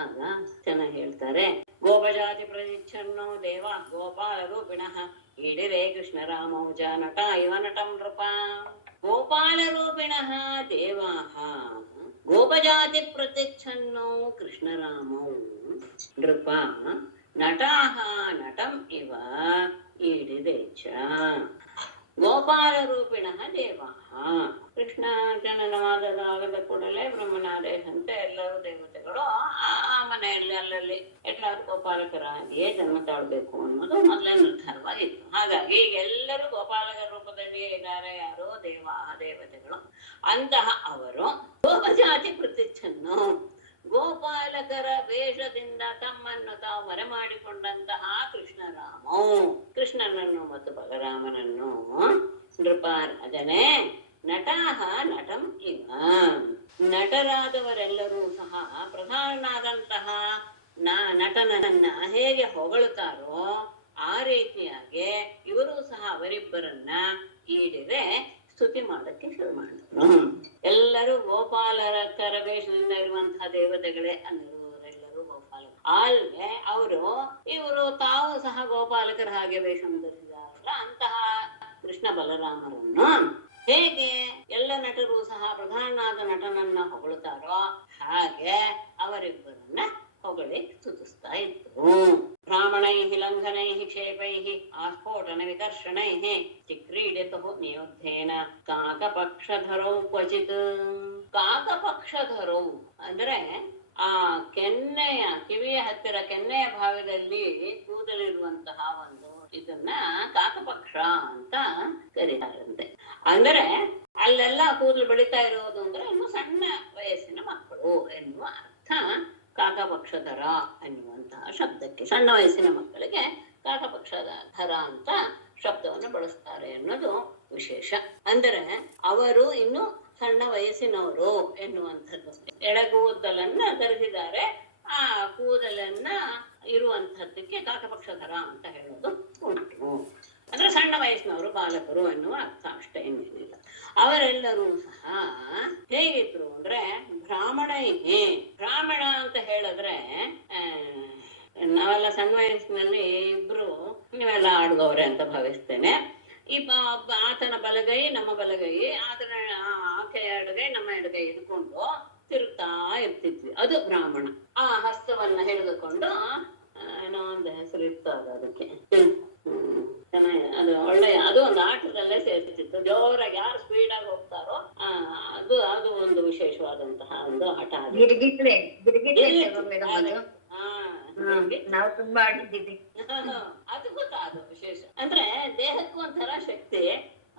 ಆಗ ಚೆನ್ನಾಗಿ ಹೇಳ್ತಾರೆ, ಗೋಪಜಾತಿ ಪ್ರತಿಚ್ಛನ್ನೋ ದೇವ ಗೋಪಾಲ ರೂಪಿಣಃ ಈಡಿರೇ ಕೃಷ್ಣ ರಾಮೌಜ ನಟ ಇವ ನಟಂ ನೃಪ. ಗೋಪಾಲ ರೂಪಿಣಃ ದೇವಾಃ ಗೋಪಜಾತಿ ಪ್ರತಿಚ್ಛನ್ನೋ ಕೃಷ್ಣ ರಾಮೌ ನೃಪ ನಟಾಃ ನಟಂ ಇವ ಈಡಿರೇ ಚ. ಗೋಪಾಲ ರೂಪಿಣಃ ದೇವಾಃ, ಕೃಷ್ಣ ಜನನವಾದ ಕೂಡಲೇ ಬ್ರಹ್ಮನಾದೇಶಂತೆ ಎಲ್ಲರೂ ದೇವತೆಗಳು ಆ ಮನೆಯಲ್ಲಿ ಅಲ್ಲಲ್ಲಿ ಎಲ್ಲರೂ ಗೋಪಾಲಕರಾಗಿಯೇ ಜನ್ಮ ತಾಳ್ಬೇಕು ಅನ್ನೋದು ಮೊದಲೇ ನಿರ್ಧಾರವಾಗಿತ್ತು. ಹಾಗಾಗಿ ಈಗ ಎಲ್ಲರೂ ಗೋಪಾಲಕರ ರೂಪದಲ್ಲಿಯೇ ಇದ್ದಾರೆ. ಯಾರೋ ದೇವತೆಗಳು. ಅಂತಹ ಅವರು ಗೋಪಜಾತಿ ಪ್ರತಿಚ್ಛನ್ನು, ಗೋಪಾಲಕರ ವೇಷದಿಂದ ತಮ್ಮನ್ನು ತಾವು ಮರೆ ಮಾಡಿಕೊಂಡಂತಹ ಕೃಷ್ಣನನ್ನು ಮತ್ತು ಬಲರಾಮನನ್ನು ನೃಪರಾಜನೇ ನಟಾಹ ನಟಂ ಇವ, ನಟರಾದವರೆಲ್ಲರೂ ಸಹ ಪ್ರಧಾನನಾದಂತಹ ನಟನನ್ನ ಹೇಗೆ ಹೊಗಳುತ್ತಾರೋ ಆ ರೀತಿಯಾಗಿ ಇವರು ಸಹ ಅವರಿಬ್ಬರನ್ನ ಈಡಿರೆ ಸ್ತುತಿ ಮಾಡಕ್ಕೆ ಶುರು ಮಾಡಿದ್ರು. ಎಲ್ಲರೂ ಗೋಪಾಲಕರ ವೇಷದಿಂದ ಇರುವಂತಹ ದೇವತೆಗಳೇ ಅನ್ನಿರುವವರೆಲ್ಲರೂ ಗೋಪಾಲಕರು. ಅಲ್ಲೇ ಇವರು ತಾವು ಸಹ ಗೋಪಾಲಕರ ಹಾಗೆ ವೇಷವನ್ನು ಧರಿಸಿದಾರಲ್ಲ, ಅಂತಹ ಕೃಷ್ಣ ಬಲರಾಮರನ್ನು ಹೇಗೆ ಎಲ್ಲ ನಟರು ಸಹ ಪ್ರಧಾನನಾದ ನಟನನ್ನ ಹೊಗಳುತ್ತಾರೋ ಹಾಗೆ ಅವರಿಬ್ಬರನ್ನ ಹೊಗಳಿ ಸ್ತುತಿಸ್ತಾ ಇದ್ರು. ಬ್ರಾಹ್ಮಣೈಃ ಲಂಘನೈಃ ಕ್ಷೇಪೈಃ ಆಸ್ಫೋಟನ ವಿಕರ್ಷಣೈಃ ಚಿಕ್ರೀಡಿತೋ ನಿಯುದ್ಧೇನ ಕಾಕಪಕ್ಷಧರೌ ಕ್ವಚಿತ್. ಕಾಕಪಕ್ಷಧರು ಅಂದ್ರೆ ಆ ಕಿವಿಯ ಹತ್ತಿರ ಕೆನ್ನೆಯ ಭಾಗದಲ್ಲಿ ಕೂದಲಿರುವಂತಹ ಒಂದು ಇದನ್ನ ಕಾಕಪಕ್ಷ ಅಂತ ಕರೀತಾರಂತೆ. ಅಂದ್ರೆ ಅಲ್ಲೆಲ್ಲ ಕೂದಲು ಬೆಳೀತಾ ಇರೋದು ಅಂದ್ರೆ ಇನ್ನು ಸಣ್ಣ ವಯಸ್ಸಿನ ಮಕ್ಕಳು ಎನ್ನುವ ಅರ್ಥ ಕಾಕಪಕ್ಷಧರ ಎನ್ನುವಂತಹ ಶಬ್ದಕ್ಕೆ. ಸಣ್ಣ ವಯಸ್ಸಿನ ಮಕ್ಕಳಿಗೆ ಕಾಕಪಕ್ಷಧರ ಅಂತ ಶಬ್ದವನ್ನು ಬಳಸ್ತಾರೆ ಅನ್ನೋದು ವಿಶೇಷ. ಅಂದರೆ ಅವರು ಇನ್ನು ಸಣ್ಣ ವಯಸ್ಸಿನವರು ಎನ್ನುವಂಥದ್ದು. ಎಡಗೂದಲನ್ನ ಧರಿಸಿದ್ದಾರೆ, ಆ ಕೂದಲನ್ನ ಇರುವಂತಹದ್ದಕ್ಕೆ ಕಾಕಪಕ್ಷಧರ ಅಂತ ಹೇಳೋದು ಉಂಟು. ಅಂದ್ರೆ ಸಣ್ಣ ವಯಸ್ಸಿನವರು, ಬಾಲಕರು ಎನ್ನುವ ಅರ್ಥ ಅಷ್ಟೇ, ಏನೇನಿಲ್ಲ. ಅವರೆಲ್ಲರೂ ಸಹ ಹೇಗಿದ್ರು ಅಂದ್ರೆ ಬ್ರಾಹ್ಮಣ ಅಂತ ಹೇಳಿದ್ರೆ ನಾವೆಲ್ಲ ಸಣ್ಣ ವಯಸ್ಸಿನಲ್ಲಿ ಇಬ್ರು ನೀವೆಲ್ಲ ಆಡುವವರೇ ಅಂತ ಭಾವಿಸ್ತೇನೆ. ಈ ಆತನ ಬಲಗೈ ನಮ್ಮ ಬಲಗೈ, ಆಕೆಯ ಎಡಗೈ ನಮ್ಮ ಎಡಗೈ ಹಿಡ್ಕೊಂಡು ತಿರುಗ್ತಾ ಇರ್ತಿದ್ವಿ, ಅದು ಬ್ರಾಹ್ಮಣ. ಆ ಹಸ್ತವನ್ನ ಹಿಡಿದುಕೊಂಡು ಏನೋ ಒಂದು ಹೆಸರು ಇರ್ತದೆ ಅದಕ್ಕೆ, ಚೆನ್ನಾಗಿ ಅದು ಒಳ್ಳೆಯ, ಅದು ಒಂದು ಆಟದಲ್ಲೇ ಸೇರ್ತಿತ್ತು. ಜೋರಾಗಿ ಯಾರು ಸ್ಪೀಡ್ ಆಗಿ ಹೋಗ್ತಾರೋ ಅದು ಒಂದು ವಿಶೇಷವಾದಂತಹ ಒಂದು ಆಟ. ನಾವು ತುಂಬಾ ಆಡಿದ್ದೀವಿ. ಅದು ಗೊತ್ತಾ, ಅದು ವಿಶೇಷ. ಅಂದ್ರೆ ದೇಹಕ್ಕೂ ಒಂಥರ ಶಕ್ತಿ,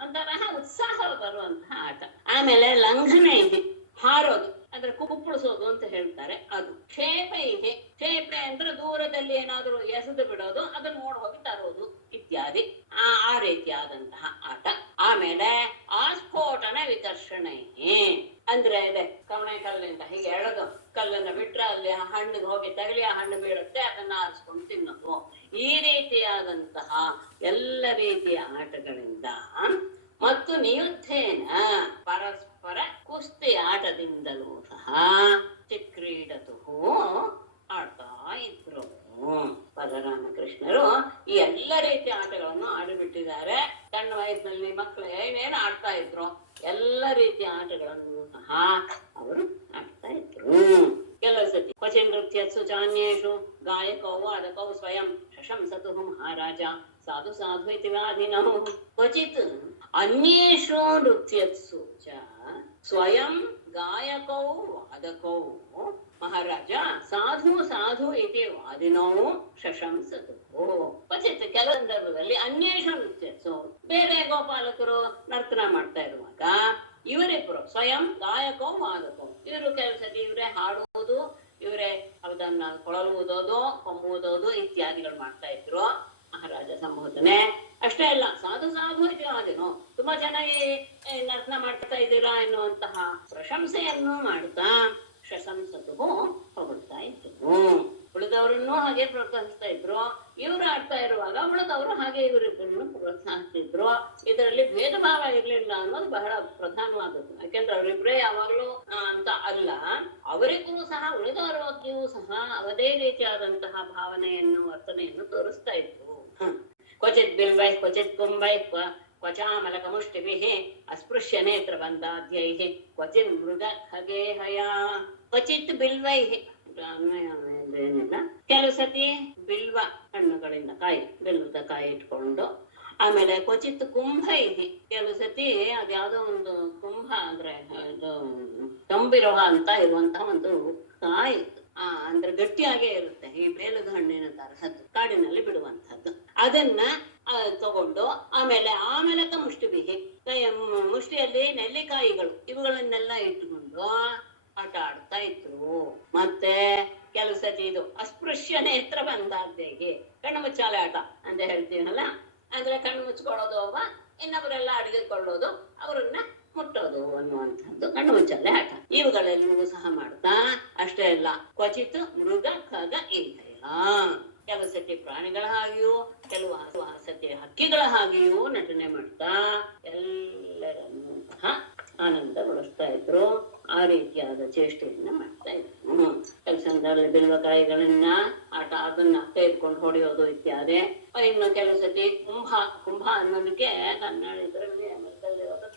ಒಂಥರ ಉತ್ಸಾಹ ಬರುವಂತಹ ಆಟ. ಆಮೇಲೆ ಲಂಘನೆ ಇದೆ, ಹಾರೋದು ಅಂದ್ರೆ ಕುಪ್ಪಳಿಸೋದು ಅಂತ ಹೇಳ್ತಾರೆ. ಅದು ಕ್ಷೇಪೆ ಅಂದ್ರೆ ದೂರದಲ್ಲಿ ಏನಾದ್ರು ಎಸೆದು ಬಿಡೋದು, ಅದನ್ನ ನೋಡ್ ಹೋಗಿ ತರೋದು ಇತ್ಯಾದಿ, ಆ ರೀತಿಯಾದಂತಹ ಆಟ. ಆಮೇಲೆ ಆಸ್ಫೋಟನ ವಿಕರ್ಷಣೆ ಅಂದ್ರೆ ಇದೆ, ಕವಣೆ ಕಲ್ಲಿಂದ ಹೀಗೆ ಎಳೆದು ಕಲ್ಲನ್ನ ಬಿಟ್ರೆ ಅಲ್ಲಿ ಆ ಹಣ್ಣಿಗೆ ಹೋಗಿ ತಗಲಿ, ಆ ಹಣ್ಣು ಬೀಳುತ್ತೆ, ಅದನ್ನ ಆರಿಸ್ಕೊಂಡು ತಿನ್ನೋದು. ಈ ರೀತಿಯಾದಂತಹ ಎಲ್ಲ ರೀತಿಯ ಆಟಗಳಿಂದ ಮತ್ತು ನಿಯುದ್ಧೇನ ಪರಸ್ಪರ ಕುಸ್ತಿ ಆಟದಿಂದಲೂ ಸಹ ಚಿಕ್ರೀಡತು ಆಡ್ತಾ ಇದ್ರು. ಬಲರಾಮಕೃಷ್ಣರು ಈ ಎಲ್ಲ ರೀತಿಯ ಆಟಗಳನ್ನು ಆಡಿಬಿಟ್ಟಿದ್ದಾರೆ. ಸಣ್ಣ ವಯಸ್ಸಿನಲ್ಲಿ ಮಕ್ಕಳು ಏನೇನು ಆಡ್ತಾ ಇದ್ರು ಎಲ್ಲ ರೀತಿಯ ಆಟಗಳನ್ನು ಸಹ ಅವರು ಆಡ್ತಾ ಇದ್ರು. ಕೆಲವು ಸತಿ ಕ್ವಚಿ ನೃತ್ಯತ್ಸು ಚಾನ್ಯೇಷು ಗಾಯಕೌ ವಾದಕೌ ಸ್ವಯಂ ಶಶಂಸತು ಮಹಾರಾಜ ಸಾಧು ಸಾಧು ಇತಿ ವಾದಿನಃ. ಕ್ವಚಿತ್ ಅನ್ಯೇಷು ನೃತ್ಯತ್ಸು ಚ ಸ್ವಯಂ ಗಾಯಕೌ ವಾದಕೌ ಮಹಾರಾಜ ಸಾಧು ಸಾಧು ಇತಿ ವಾದಿನೋ ಶಶಂಸತು. ಕ್ವಚಿತ್ ಕೆಲ ಸಂದರ್ಭದಲ್ಲಿ ಅನ್ಯೇಷು ನೃತ್ಯತ್ಸು, ಬೇರೆ ಗೋಪಾಲಕರು ನರ್ತನ ಮಾಡ್ತಾ ಇರುವಾಗ ಇವರಿಬ್ರು ಸ್ವಯಂ ಗಾಯಕೋ ವಾದಕೋ, ಇವರು ಕೆಲಸಕ್ಕೆ ಇವರೇ ಹಾಡುವುದು, ಇವರೇ ಅದನ್ನ ಕೊಳಲು ಊದೋದು, ಕೊಂಬು ಊದೋದು ಇತ್ಯಾದಿಗಳು ಮಾಡ್ತಾ ಇದ್ರು. ಮಹಾರಾಜ ಸಂಬೋಧನೆ ಅಷ್ಟೇ ಅಲ್ಲ, ಸಾಧು ಸಾಧು ಇತ್ಯಾದಿನೋ, ತುಂಬಾ ಚೆನ್ನಾಗಿ ನರ್ತನ ಮಾಡ್ತಾ ಇದ್ದೀರಾ ಎನ್ನುವಂತಹ ಪ್ರಶಂಸೆಯನ್ನು ಮಾಡ್ತಾ ಶಶಂಸತು ಹೊಗಳ್ತಾ ಇದ್ರು. ಉಳಿದವರನ್ನು ಹಾಗೆ ಪ್ರೋತ್ಸಾಹಿಸ್ತಾ ಇದ್ರು. ಇವರು ಆಡ್ತಾ ಇರುವಾಗ ಉಳಿದವರು ಹಾಗೆ ಇವರಿಬ್ಬರನ್ನು ಪ್ರೋತ್ಸಾಹಿಸ್ತಿದ್ರು. ಇದರಲ್ಲಿ ಭೇದ ಭಾವ ಇರ್ಲಿಲ್ಲ ಅನ್ನೋದು ಬಹಳ ಪ್ರಧಾನವಾದದ್ದು. ಯಾಕೆಂದ್ರೆ ಅವರಿಬ್ಬರೇ ಯಾವಾಗ್ಲೂ ಅಂತ ಅಲ್ಲ, ಅವರಿಗೂ ಸಹ ಉಳಿದವರಿಗೂ ಸಹ ಅದೇ ರೀತಿಯಾದಂತಹ ಭಾವನೆಯನ್ನು ವರ್ತನೆಯನ್ನು ತೋರಿಸ್ತಾ ಇದ್ರು. ಕ್ವಚಿತ್ ಬಿಲ್ವೈ ಕ್ವಚಿತ್ ಕುಂಭೈ ಕ್ವಚಾಮಲಕ ಮುಷ್ಟಿಭಿಃ ಅಸ್ಪೃಶ್ಯ ನೇತ್ರ ಬಂಧಾಧ್ಯೈಃ ಕ್ವಚಿತ್ ಮೃಗ ಖಗೇಹಯ. ಕ್ವಚಿತ್ ಬಿಲ್ವೈಃ ಏನಿಲ್ಲ, ಕೆಲವು ಸತಿ ಬಿಲ್ವ ಹಣ್ಣುಗಳಿಂದ ಬೆಲ್ಲದ ಕಾಯಿ ಇಟ್ಕೊಂಡು, ಆಮೇಲೆ ಕ್ವಚಿತ್ ಕುಂಭ ಇದೆ, ಕೆಲವು ಸತಿ ಅದ್ಯಾವುದೋ ಒಂದು ಕುಂಭ ಅಂದ್ರೆ ಇದು ತಂಬಿರೋಹ ಅಂತ ಇರುವಂತಹ ಒಂದು ಕಾಯಿ, ಅಂದ್ರೆ ಗಟ್ಟಿಯಾಗೇ ಇರುತ್ತೆ, ಈ ಬೇಲದ ಹಣ್ಣಿನ ತರಹದ್ದು ಕಾಡಿನಲ್ಲಿ ಬಿಡುವಂತಹದ್ದು. ಅದನ್ನ ತಗೊಂಡು ಆಮೇಲೆ ಮುಷ್ಟಿಬಿಹಿ, ಮುಷ್ಟಿಯಲ್ಲಿ ನೆಲ್ಲಿಕಾಯಿಗಳು ಇವುಗಳನ್ನೆಲ್ಲ ಇಟ್ಟುಕೊಂಡು ಆಟ ಆಡ್ತಾ ಇದ್ರು. ಮತ್ತೆ ಕೆಲವು ಸತಿ ಇದು ಅಸ್ಪೃಶ್ಯ ನೇತ್ರ ಬಂದಾದ್ಯಗೆ, ಕಣ್ಣು ಮುಚ್ಚಾಲೆ ಆಟ ಅಂತ ಹೇಳ್ತೀವಲ್ಲ, ಅಂದ್ರೆ ಕಣ್ಣು ಮುಚ್ಕೊಳ್ಳೋದು ಒಬ್ಬ, ಇನ್ನೊಬ್ಬರೆಲ್ಲ ಅಡಿಗೆಕೊಳ್ಳೋದು, ಅವರನ್ನ ಮುಟ್ಟೋದು ಅನ್ನುವಂಥದ್ದು ಕಣ್ಣು ಮುಚ್ಚಾಲೆ ಆಟ. ಇವುಗಳೆಲ್ಲವೂ ಸಹ ಮಾಡ್ತಾ ಅಷ್ಟೇ ಅಲ್ಲ, ಕ್ವಚಿತ್ ಮೃಗ ಖಗ ಏಹಯ, ಕೆಲವು ಸತಿ ಪ್ರಾಣಿಗಳ ಹಾಗೆಯೂ ಕೆಲವು ಸತಿ ಹಕ್ಕಿಗಳ ಹಾಗೆಯೂ ನಟನೆ ಮಾಡ್ತಾ ಎಲ್ಲರನ್ನೂ ಸಹ ಆನಂದಗೊಳಿಸ್ತಾ ಇದ್ರು. ಆ ರೀತಿಯಾದ ಚೇಷ್ಟೆಯನ್ನ ಮಾಡ್ತಾ ಇದ್ರು. ಕೆಲವು ಸಂದರ್ಭದಲ್ಲಿ ಬಿಲ್ವಕಾಯಿಗಳನ್ನ ಅದನ್ನ ತೆಗೆದುಕೊಂಡು ಹೊಡೆಯೋದು ಇತ್ಯಾದಿ. ಇನ್ನು ಕೆಲವು ಸತಿ ಕುಂಭ ಅನ್ನೋದಕ್ಕೆ ಕನ್ನಡ ಇದರಲ್ಲಿ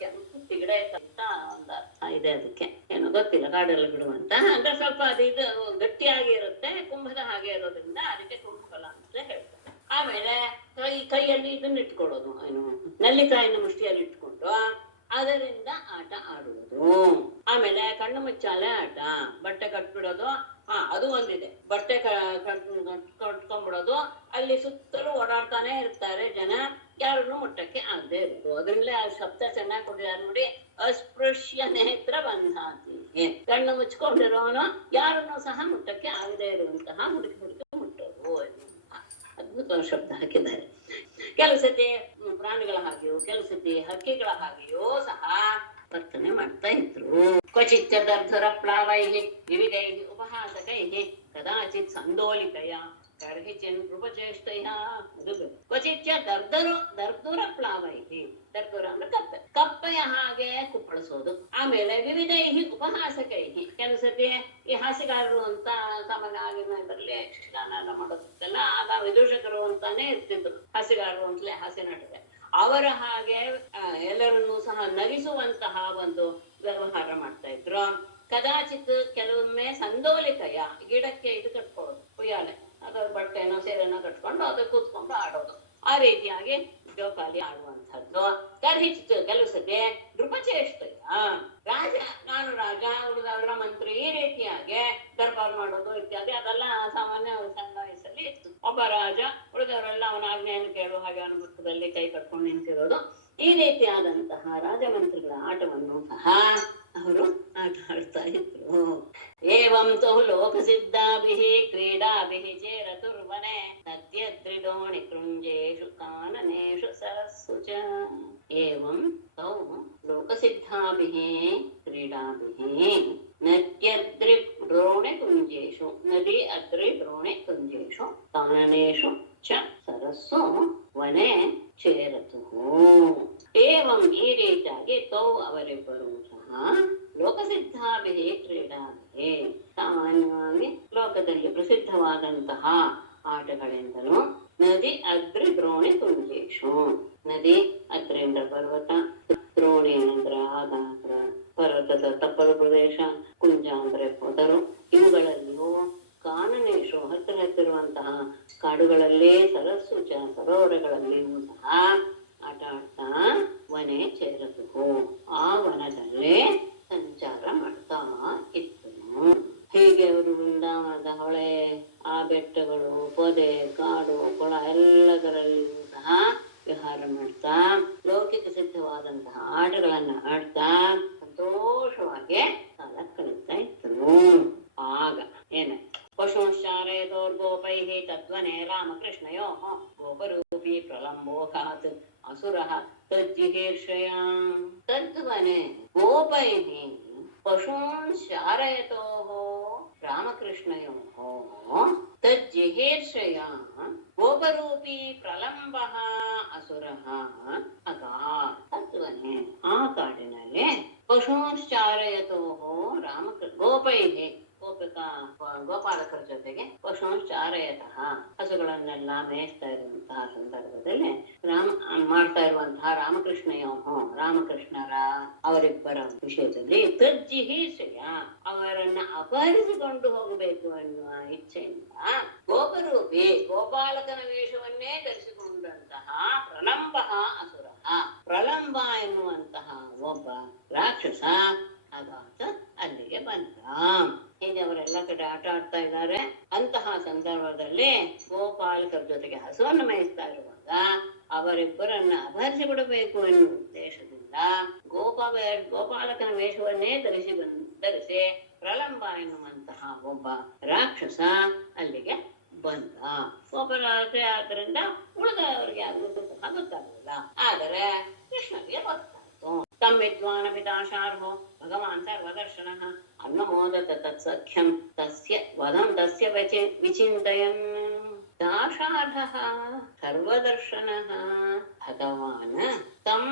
ಕೆಂಪು ತಿಗಡೆ ಅಂತ ಒಂದು ಅರ್ಥ ಇದೆ, ಅದಕ್ಕೆ ಏನೋ ಗೊತ್ತಿಲ್ಲ, ಕಾಡಲ್ಲಿ ಬಿಡುವಂತ. ಅಂದ್ರೆ ಸ್ವಲ್ಪ ಇದು ಗಟ್ಟಿಯಾಗಿ ಇರುತ್ತೆ, ಕುಂಭದ ಹಾಗೆ ಇರೋದ್ರಿಂದ ಅದಕ್ಕೆ ಕುಂಭಫಲ ಅಂತ ಹೇಳ್ತಾರೆ. ಆಮೇಲೆ ಕೈಯಲ್ಲಿ ಇದನ್ನ ಇಟ್ಕೊಳ್ಳೋದು, ಏನು ನೆಲ್ಲಿಕಾಯಿನ ಮುಷ್ಟಿಯಲ್ಲಿ ಇಟ್ಕೊಂಡು ಅದರಿಂದ ಆಟ ಆಡುವುದು. ಆಮೇಲೆ ಕಣ್ಣು ಮುಚ್ಚಾಲೆ ಆಟ, ಬಟ್ಟೆ ಕಟ್ಬಿಡೋದು. ಅದು ಒಂದಿದೆ, ಬಟ್ಟೆ ಕಟ್ಕೊಂಡ್ಬಿಡೋದು. ಅಲ್ಲಿ ಸುತ್ತಲೂ ಓಡಾಡ್ತಾನೆ ಇರ್ತಾರೆ ಜನ, ಯಾರನ್ನು ಮುಟ್ಟಕ್ಕೆ ಆಗದೆ ಇರೋದು. ಅದರಲ್ಲೇ ಆ ಶಬ್ದ ಚೆನ್ನಾಗಿ ಕೊಟ್ಟಿದ್ದಾರೆ ನೋಡಿ, ಅಸ್ಪೃಶ್ಯ ನೇತ್ರ ಬಂಧಾತಿ. ಕಣ್ಣು ಮುಚ್ಕೊಂಡಿರೋನು ಯಾರನ್ನು ಸಹ ಮುಟ್ಟಕ್ಕೆ ಆಗದೆ ಇರುವಂತಹ ಹುಡುಕಿ ಮುಟ್ಟೋದು. ಅದ್ಭುತವಾದ ಶಬ್ದ ಹಾಕಿದ್ದಾರೆ. ಕೆಲಸತಿ ಪ್ರಾಣಿಗಳ ಹಾಗೆಯೋ ಕೆಲಸತಿ ಹಕ್ಕಿಗಳ ಹಾಗೆಯೋ ಸಹ ವರ್ತನೆ ಮಾಡ್ತಾ ಇದ್ರು. ಕ್ವಚಿಚ್ಚ ದರ್ಧರ ಪ್ಲಾವೈ ವಿವಿಧೈ ಉಪಹಾಸಕೈ ಕದಾಚಿತ್ ಸಂದೋಲಿತಯ ಕರ್ಹಿಚಿನ್ ಕೃಪಚೇಷ್ಟಯ. ಕ್ವಚಿಚ್ಚ ದರ್ದುರ ಪ್ಲಾವೈ, ದರ್ದುರ ಅಂದ್ರೆ ಕಪ್ಪೆ, ಕಪ್ಪೆಯ ಹಾಗೆ ಕುಪ್ಪಳಿಸೋದು. ಆಮೇಲೆ ವಿವಿಧೈ ಉಪಹಾಸಕೈ, ಕೆಲಸತಿ ಈ ಹಾಸ್ಯಗಾರರು ಅಂತ ಸಾಮಾನ್ಯ ಆಗಿನ ಇದರಲ್ಲಿ ಯಕ್ಷಗಾನ ಎಲ್ಲ ಮಾಡೋದಿತ್ತಲ್ಲ, ಆಗ ವಿದೂಷಕರು ಅಂತಾನೆ ಇರ್ತಿದ್ರು, ಹಾಸ್ಯಗಾರರು ಅಂತಲೇ ಹಾಸ್ಯ ನಟರೆ. ಅವರ ಹಾಗೆ ಎಲ್ಲರನ್ನೂ ಸಹ ನಗಿಸುವಂತಹ ಒಂದು ವ್ಯವಹಾರ ಮಾಡ್ತಾ ಇದ್ರು. ಕದಾಚಿತ್ ಕೆಲವೊಮ್ಮೆ ಸಂದೋಲಿಕಯ, ಗಿಡಕ್ಕೆ ಇದು ಕಟ್ಕೊಳ್ಳೋದು, ಉಯ್ಯಾಲೆ, ಅದರ ಬಟ್ಟೆನೋ ಸೀರೆನೋ ಕಟ್ಕೊಂಡು ಅದ್ರ ಕೂತ್ಕೊಂಡು ಆಡೋದು. ಆ ರೀತಿಯಾಗಿ ಜೋಕಾಲಿ ಆಡುವಂಥದ್ದು. ಕರ್ಹಿಚಿತ್ ಕೆಲಸತೆ ನೃಪಚೇಷ್ಟಯ, ರಾಜ ನಾನು ರಾಜ, ಉಳಿದವರ ಮಂತ್ರಿ, ಈ ರೀತಿಯಾಗಿ ದರ್ಬಾರ್ ಮಾಡೋದು ಇತ್ಯಾದಿ ಅದೆಲ್ಲ ಸಾಮಾನ್ಯ ಸಣ್ಣ ವಯಸ್ಸಲ್ಲಿ ಇತ್ತು. ಒಬ್ಬ ರಾಜ, ಉಳಿದವರೆಲ್ಲ ಅವನ ಆಜ್ಞೆಯನ್ನು ಕೇಳುವ ಹಾಗೆ ಅವನ ಪುಸ್ತಕದಲ್ಲಿ ಕೈ ಕಟ್ಕೊಂಡು ನಿಂತಿರೋದು. ಈ ರೀತಿಯಾದಂತಹ ರಾಜಮಂತ್ರಿಗಳ ಆಟವನ್ನು ಸಹ ಅವರು ಆಟ ಆಡ್ತಾ ಇದ್ರು. ಏವಂ ತೋ ಲೋಕಸಿದ್ಧಾಭಿಃ ಕ್ರೀಡಾಭಿಃ ಚೇರತುರ್ವನೆ ನದ್ಯದ್ರಿದೋಣಿ ಕೃಂಜೇಷು ಕಾನನೇಷು ಸರಸ್ಸು ಚ. ಏವಂ ತೌ ಲೋಕಸಿದ್ಧಾಭಿಃ ಕ್ರೀಡಾಭಿಃ ನದ್ಯದ್ರಿ ದ್ರೋಣಿ ಕುಂಜೇಷು, ನದಿ ಅದ್ರಿ ದ್ರೋಣಿ ಕುಂಜೇಷು ಕಾನನೇಷು ಚ ಸರಸ್ಸು ವನೆ ಚೇರತು. ಏವಂ ಈ ರೀತಿಯಾಗಿ ತೌ ಅವರಿಬ್ಬರು ಸಹ ಲೋಕಸಿದ್ಧಾಭಿಃ ಕ್ರೀಡಾಭಿಃ, ಸಾಮಾನ್ಯವಾಗಿ ಲೋಕದಲ್ಲಿ ಪ್ರಸಿದ್ಧವಾದಂತಹ ಆಟಗಳೆಂದನು ನದಿ ಅದ್ರಿ ದ್ರೋಣಿ ಕುಂಜೇಶು. ನದಿ ಅದ್ರಿ ಅಂದ್ರೆ ಪರ್ವತ, ದ್ರೋಣಿ ಅಂದ್ರೆ ಆಧಾರ, ಪರ್ವತದ ತಪ್ಪಲು ಪ್ರದೇಶ, ಕುಂಜ ಅಂದ್ರೆ ಪೊದರು. ಇವುಗಳಲ್ಲಿಯೂ ಕಾನನೇಶು ಹತ್ತಿರುವಂತಹ ಕಾಡುಗಳಲ್ಲಿ, ಸರಸ್ಸು ಚ ಸರೋವರಗಳಲ್ಲಿಯೂ ಸಹ ಆಟ ಆಡ್ತಾ ವನೆ ಚೇರತು, ಆ ವನದಲ್ಲೇ ಸಂಚಾರ ಮಾಡ್ತಾ ಇತ್ತು. ಹೀಗೆ ಅವರು ವೃಂದಾವನದ ಹೊಳೆ, ಆ ಬೆಟ್ಟಗಳು, ಪೊದೆ, ಕಾಡು, ಕೊಳ ಎಲ್ಲದರಲ್ಲಿಯೂ ಸಹ ವಿಹಾರ ಮಾಡ್ತಾ ಲೌಕಿಕ ಸಿದ್ಧವಾದಂತಹ ಆಟಗಳನ್ನ ಆಡ್ತಾ ಸಂತೋಷವಾಗಿ ಕಾಲ ಕಳೀತಾ ಇತ್ತು. ಆಗ ಏನಾಯ್ತು? ಪಶುಶ್ಚಾರಯತೋರ್ಗೋಪೈಃ ತದ್ವನೆ ರಾಮಕೃಷ್ಣಯೋ ಗೋಪರೂಪಿ ಪ್ರಲಂಬೋಘಾತ್ ಅಸುರಃ ತಜ್ಜಿಹೀರ್ಷಯಾ. ತದ್ವನೆ ಗೋಪೈಃ ಪಶೂನ್ ಶಾರಯತೋಃ ರಾಮಕೃಷ್ಣಯೋಃ ತಜ್ಜಿಹೀರ್ಷಯಾ ಗೋಪರೂಪಿ ಪ್ರಲಂಬಃ ಅಸುರಃ ಅಗಾತ್. ತದ್ವನೆ ಆ ಕಾಡಿನಲ್ಲಿ ಪಶೂಶ್ಚಾರಯತೋಃ ಗೋಪೈಃ ಗೋಪಾಲಕರ ಜೊತೆಗೆ ಪಶುಶ್ಚಾರಯತಃ ಹಸುಗಳನ್ನೆಲ್ಲ ಮೇಯಿಸ್ತಾ ಇರುವಂತಹ ಸಂದರ್ಭದಲ್ಲಿ ಮಾಡ್ತಾ ಇರುವಂತಹ ರಾಮಕೃಷ್ಣರ ಅವರಿಬ್ಬರ ವಿಷಯದಲ್ಲಿ ತಜ್ಜಿಹೀರ್ಷಯ ಅವರನ್ನ ಅಪಹರಿಸಿಕೊಂಡು ಹೋಗಬೇಕು ಎನ್ನುವ ಇಚ್ಛೆಯಿಂದ ಗೋಪರೂಪಿ ಗೋಪಾಲಕನ ವೇಷವನ್ನೇ ಧರಿಸಿಕೊಂಡಂತಹ ಪ್ರಲಂಬ ಅಸುರ, ಪ್ರಲಂಬ ಎನ್ನುವಂತಹ ಒಬ್ಬ ರಾಕ್ಷಸ ಅಗಾತ ಅಲ್ಲಿಗೆ ಬಂದ. ಹೀಗೆ ಅವರೆಲ್ಲ ಕಡೆ ಆಟ ಆಡ್ತಾ ಇದ್ದಾರೆ. ಅಂತಹ ಸಂದರ್ಭದಲ್ಲಿ ಗೋಪಾಲಕರ ಜೊತೆಗೆ ಹಸುವನ್ನು ಮೇಯಿಸ್ತಾ ಇರುವಾಗ ಅವರಿಬ್ಬರನ್ನ ಅಪಹರಿಸಿ ಬಿಡಬೇಕು ಎನ್ನುವ ಉದ್ದೇಶದಿಂದ ಗೋಪಾಲಕನ ವೇಷವನ್ನೇ ಧರಿಸಿ ಪ್ರಲಂಬ ಎನ್ನುವಂತಹ ಒಬ್ಬ ರಾಕ್ಷಸ ಅಲ್ಲಿಗೆ ಬಂದ. ಗೋಪಾಲಕ ಆದ್ರಿಂದ ಉಳಿದವರಿಗೆ ಯಾರಿಗೂ ಸಹ ಗೊತ್ತಾಗಲಿಲ್ಲ. ಆದರೆ ಕೃಷ್ಣನಿಗೆ ಗೊತ್ತಾಯ್ತು. ತಂ ವಿದ್ವಾನ್ ಪಿತಾಶಾರ್ಹೋ ಭಗವಾನ್ ಸರ್ವದರ್ಶನಃ ಅನ್ನಮೋದತ ತತ್ಸಖ್ಯಂ ತಸ್ಯ ವದಂ ತಸ್ಯ ವಿಚಿಂತಯನ್. ದಾಶಾರ್ಹಃ ಸರ್ವದರ್ಶನಃ ಭಗವಾನ್ ತಂ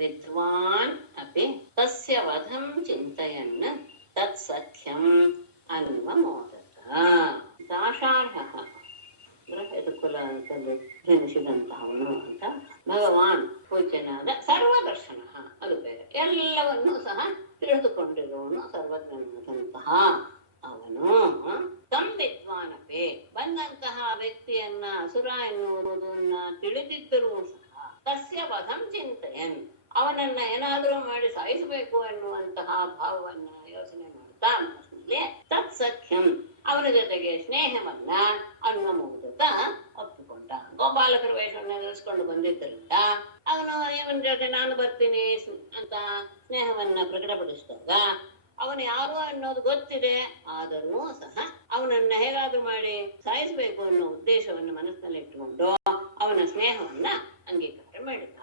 ವಿದ್ವಾನ್ ಅಪಿ ತಸ್ಯ ವಧಂ ಚಿಂತಯನ್ ತತ್ಸಖ್ಯಂ ಅನ್ವಮೋದತ. ದಾಶಾರ್ಹಃ ಕುಲದಲ್ಲಿ ಜನಿಸಿದಂತಹವನು ಅಂತ ಭಗವಾನ್ ಪೂಜ್ಯನಾದ ಸರ್ವದರ್ಶನ, ಅದು ಬೇರೆ, ಎಲ್ಲವನ್ನೂ ಸಹ ತಿಳಿದುಕೊಂಡಿರುವವನು ಸರ್ವಜ್ಞನಾದಂತಹ ಅವನು. ತಂ ವಿದ್ವಾನಪೇ ಬಂದಂತಹ ವ್ಯಕ್ತಿಯನ್ನ ಅಸುರ ಎನ್ನುವುದನ್ನ ತಿಳಿದಿದ್ದರೂ ಸಹ ತಸ್ಯ ವಧಂ ಚಿಂತೆಯನ್ ಅವನನ್ನ ಏನಾದರೂ ಮಾಡಿ ಸಾಯಿಸಬೇಕು ಎನ್ನುವಂತಹ ಭಾವವನ್ನ ಯೋಚನೆ ಮಾಡ್ತಾ ಮನಸ್ಸಿನಲ್ಲಿ ತತ್ಸಖ್ಯಂ ಅವನ ಜೊತೆಗೆ ಸ್ನೇಹವನ್ನ ಅನ್ನಮೂದತ ಒಪ್ಪಿಕೊಂಡ. ಗೋಪಾಲಕರ ವೇಷವನ್ನ ನಿಲ್ಲಿಸ್ಕೊಂಡು ಬಂದಿದ್ದರಿಂದ ಅವನು ಇವನ ಜೊತೆ ನಾನು ಬರ್ತೀನಿ ಅಂತ ಸ್ನೇಹವನ್ನ ಪ್ರಕಟಪಡಿಸಿದಾಗ ಅವನು ಯಾರು ಅನ್ನೋದು ಗೊತ್ತಿದೆ, ಆದರೂ ಸಹ ಅವನನ್ನ ಹೇಗಾದ್ರೂ ಮಾಡಿ ಸಾಯಿಸಬೇಕು ಅನ್ನೋ ಉದ್ದೇಶವನ್ನು ಮನಸ್ಸಿನಲ್ಲಿ ಇಟ್ಟುಕೊಂಡು ಅವನ ಸ್ನೇಹವನ್ನ ಅಂಗೀಕಾರ ಮಾಡಿದ.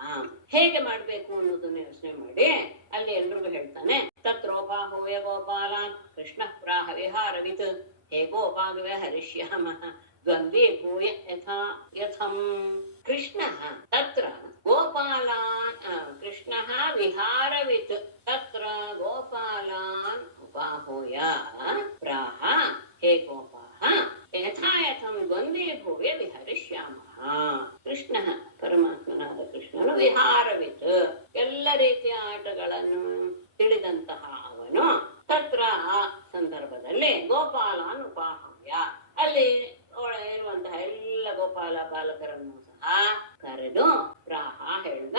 ಹೇಗೆ ಮಾಡ್ಬೇಕು ಅನ್ನೋದನ್ನ ಯೋಚನೆ ಮಾಡಿ ಅಲ್ಲಿ ಎಲ್ರಿಗೂ ಹೇಳ್ತಾನೆ, ತತ್ರೋಪಾಹೂಯ ಗೋಪಾಲಾನ್ ಕೃಷ್ಣ ಪ್ರಾಹ ವಿಹಾರವಿತ್ ಹೇ ಗೋಪಾಗ ಹರಿಷ್ಯಾಮ ದ್ವಂದ್ವೀಭೂಯ ಯಥಾ ಯಥಂ. ಕೃಷ್ಣ ತತ್ರ ಗೋಪಾಲಾನ್ ಕೃಷ್ಣ ವಿಹಾರವಿತ್ ತತ್ರ ಗೋಪಾಲಾನ್ ಉಪಾಹೂಯ ಪ್ರಾಹ ಹೇ ಗೋಪಾಃ ಯಥಾ ಯಥಂ ದ್ವಂದ್ವೀಭೂಯ ವಿಹರಿಷ್ಯಾಮಃ. ಕೃಷ್ಣ ಪರಮಾತ್ಮನಾದ ಕೃಷ್ಣನು ವಿಹಾರವಿತ್ ಎಲ್ಲ ರೀತಿಯ ಆಟಗಳನ್ನು ತಿಳಿದಂತಹ ಅವನು ತತ್ರ ಆ ಸಂದರ್ಭದಲ್ಲಿ ಗೋಪಾಲಾನ್ ಉಪಾಹೂಯ ಅಲ್ಲಿ ಇರುವಂತಹ ಎಲ್ಲ ಗೋಪಾಲ ಬಾಲಕರನ್ನು ಸಹ ಕರೆದು ಪ್ರಾಹ ಹೇಳ್ದ.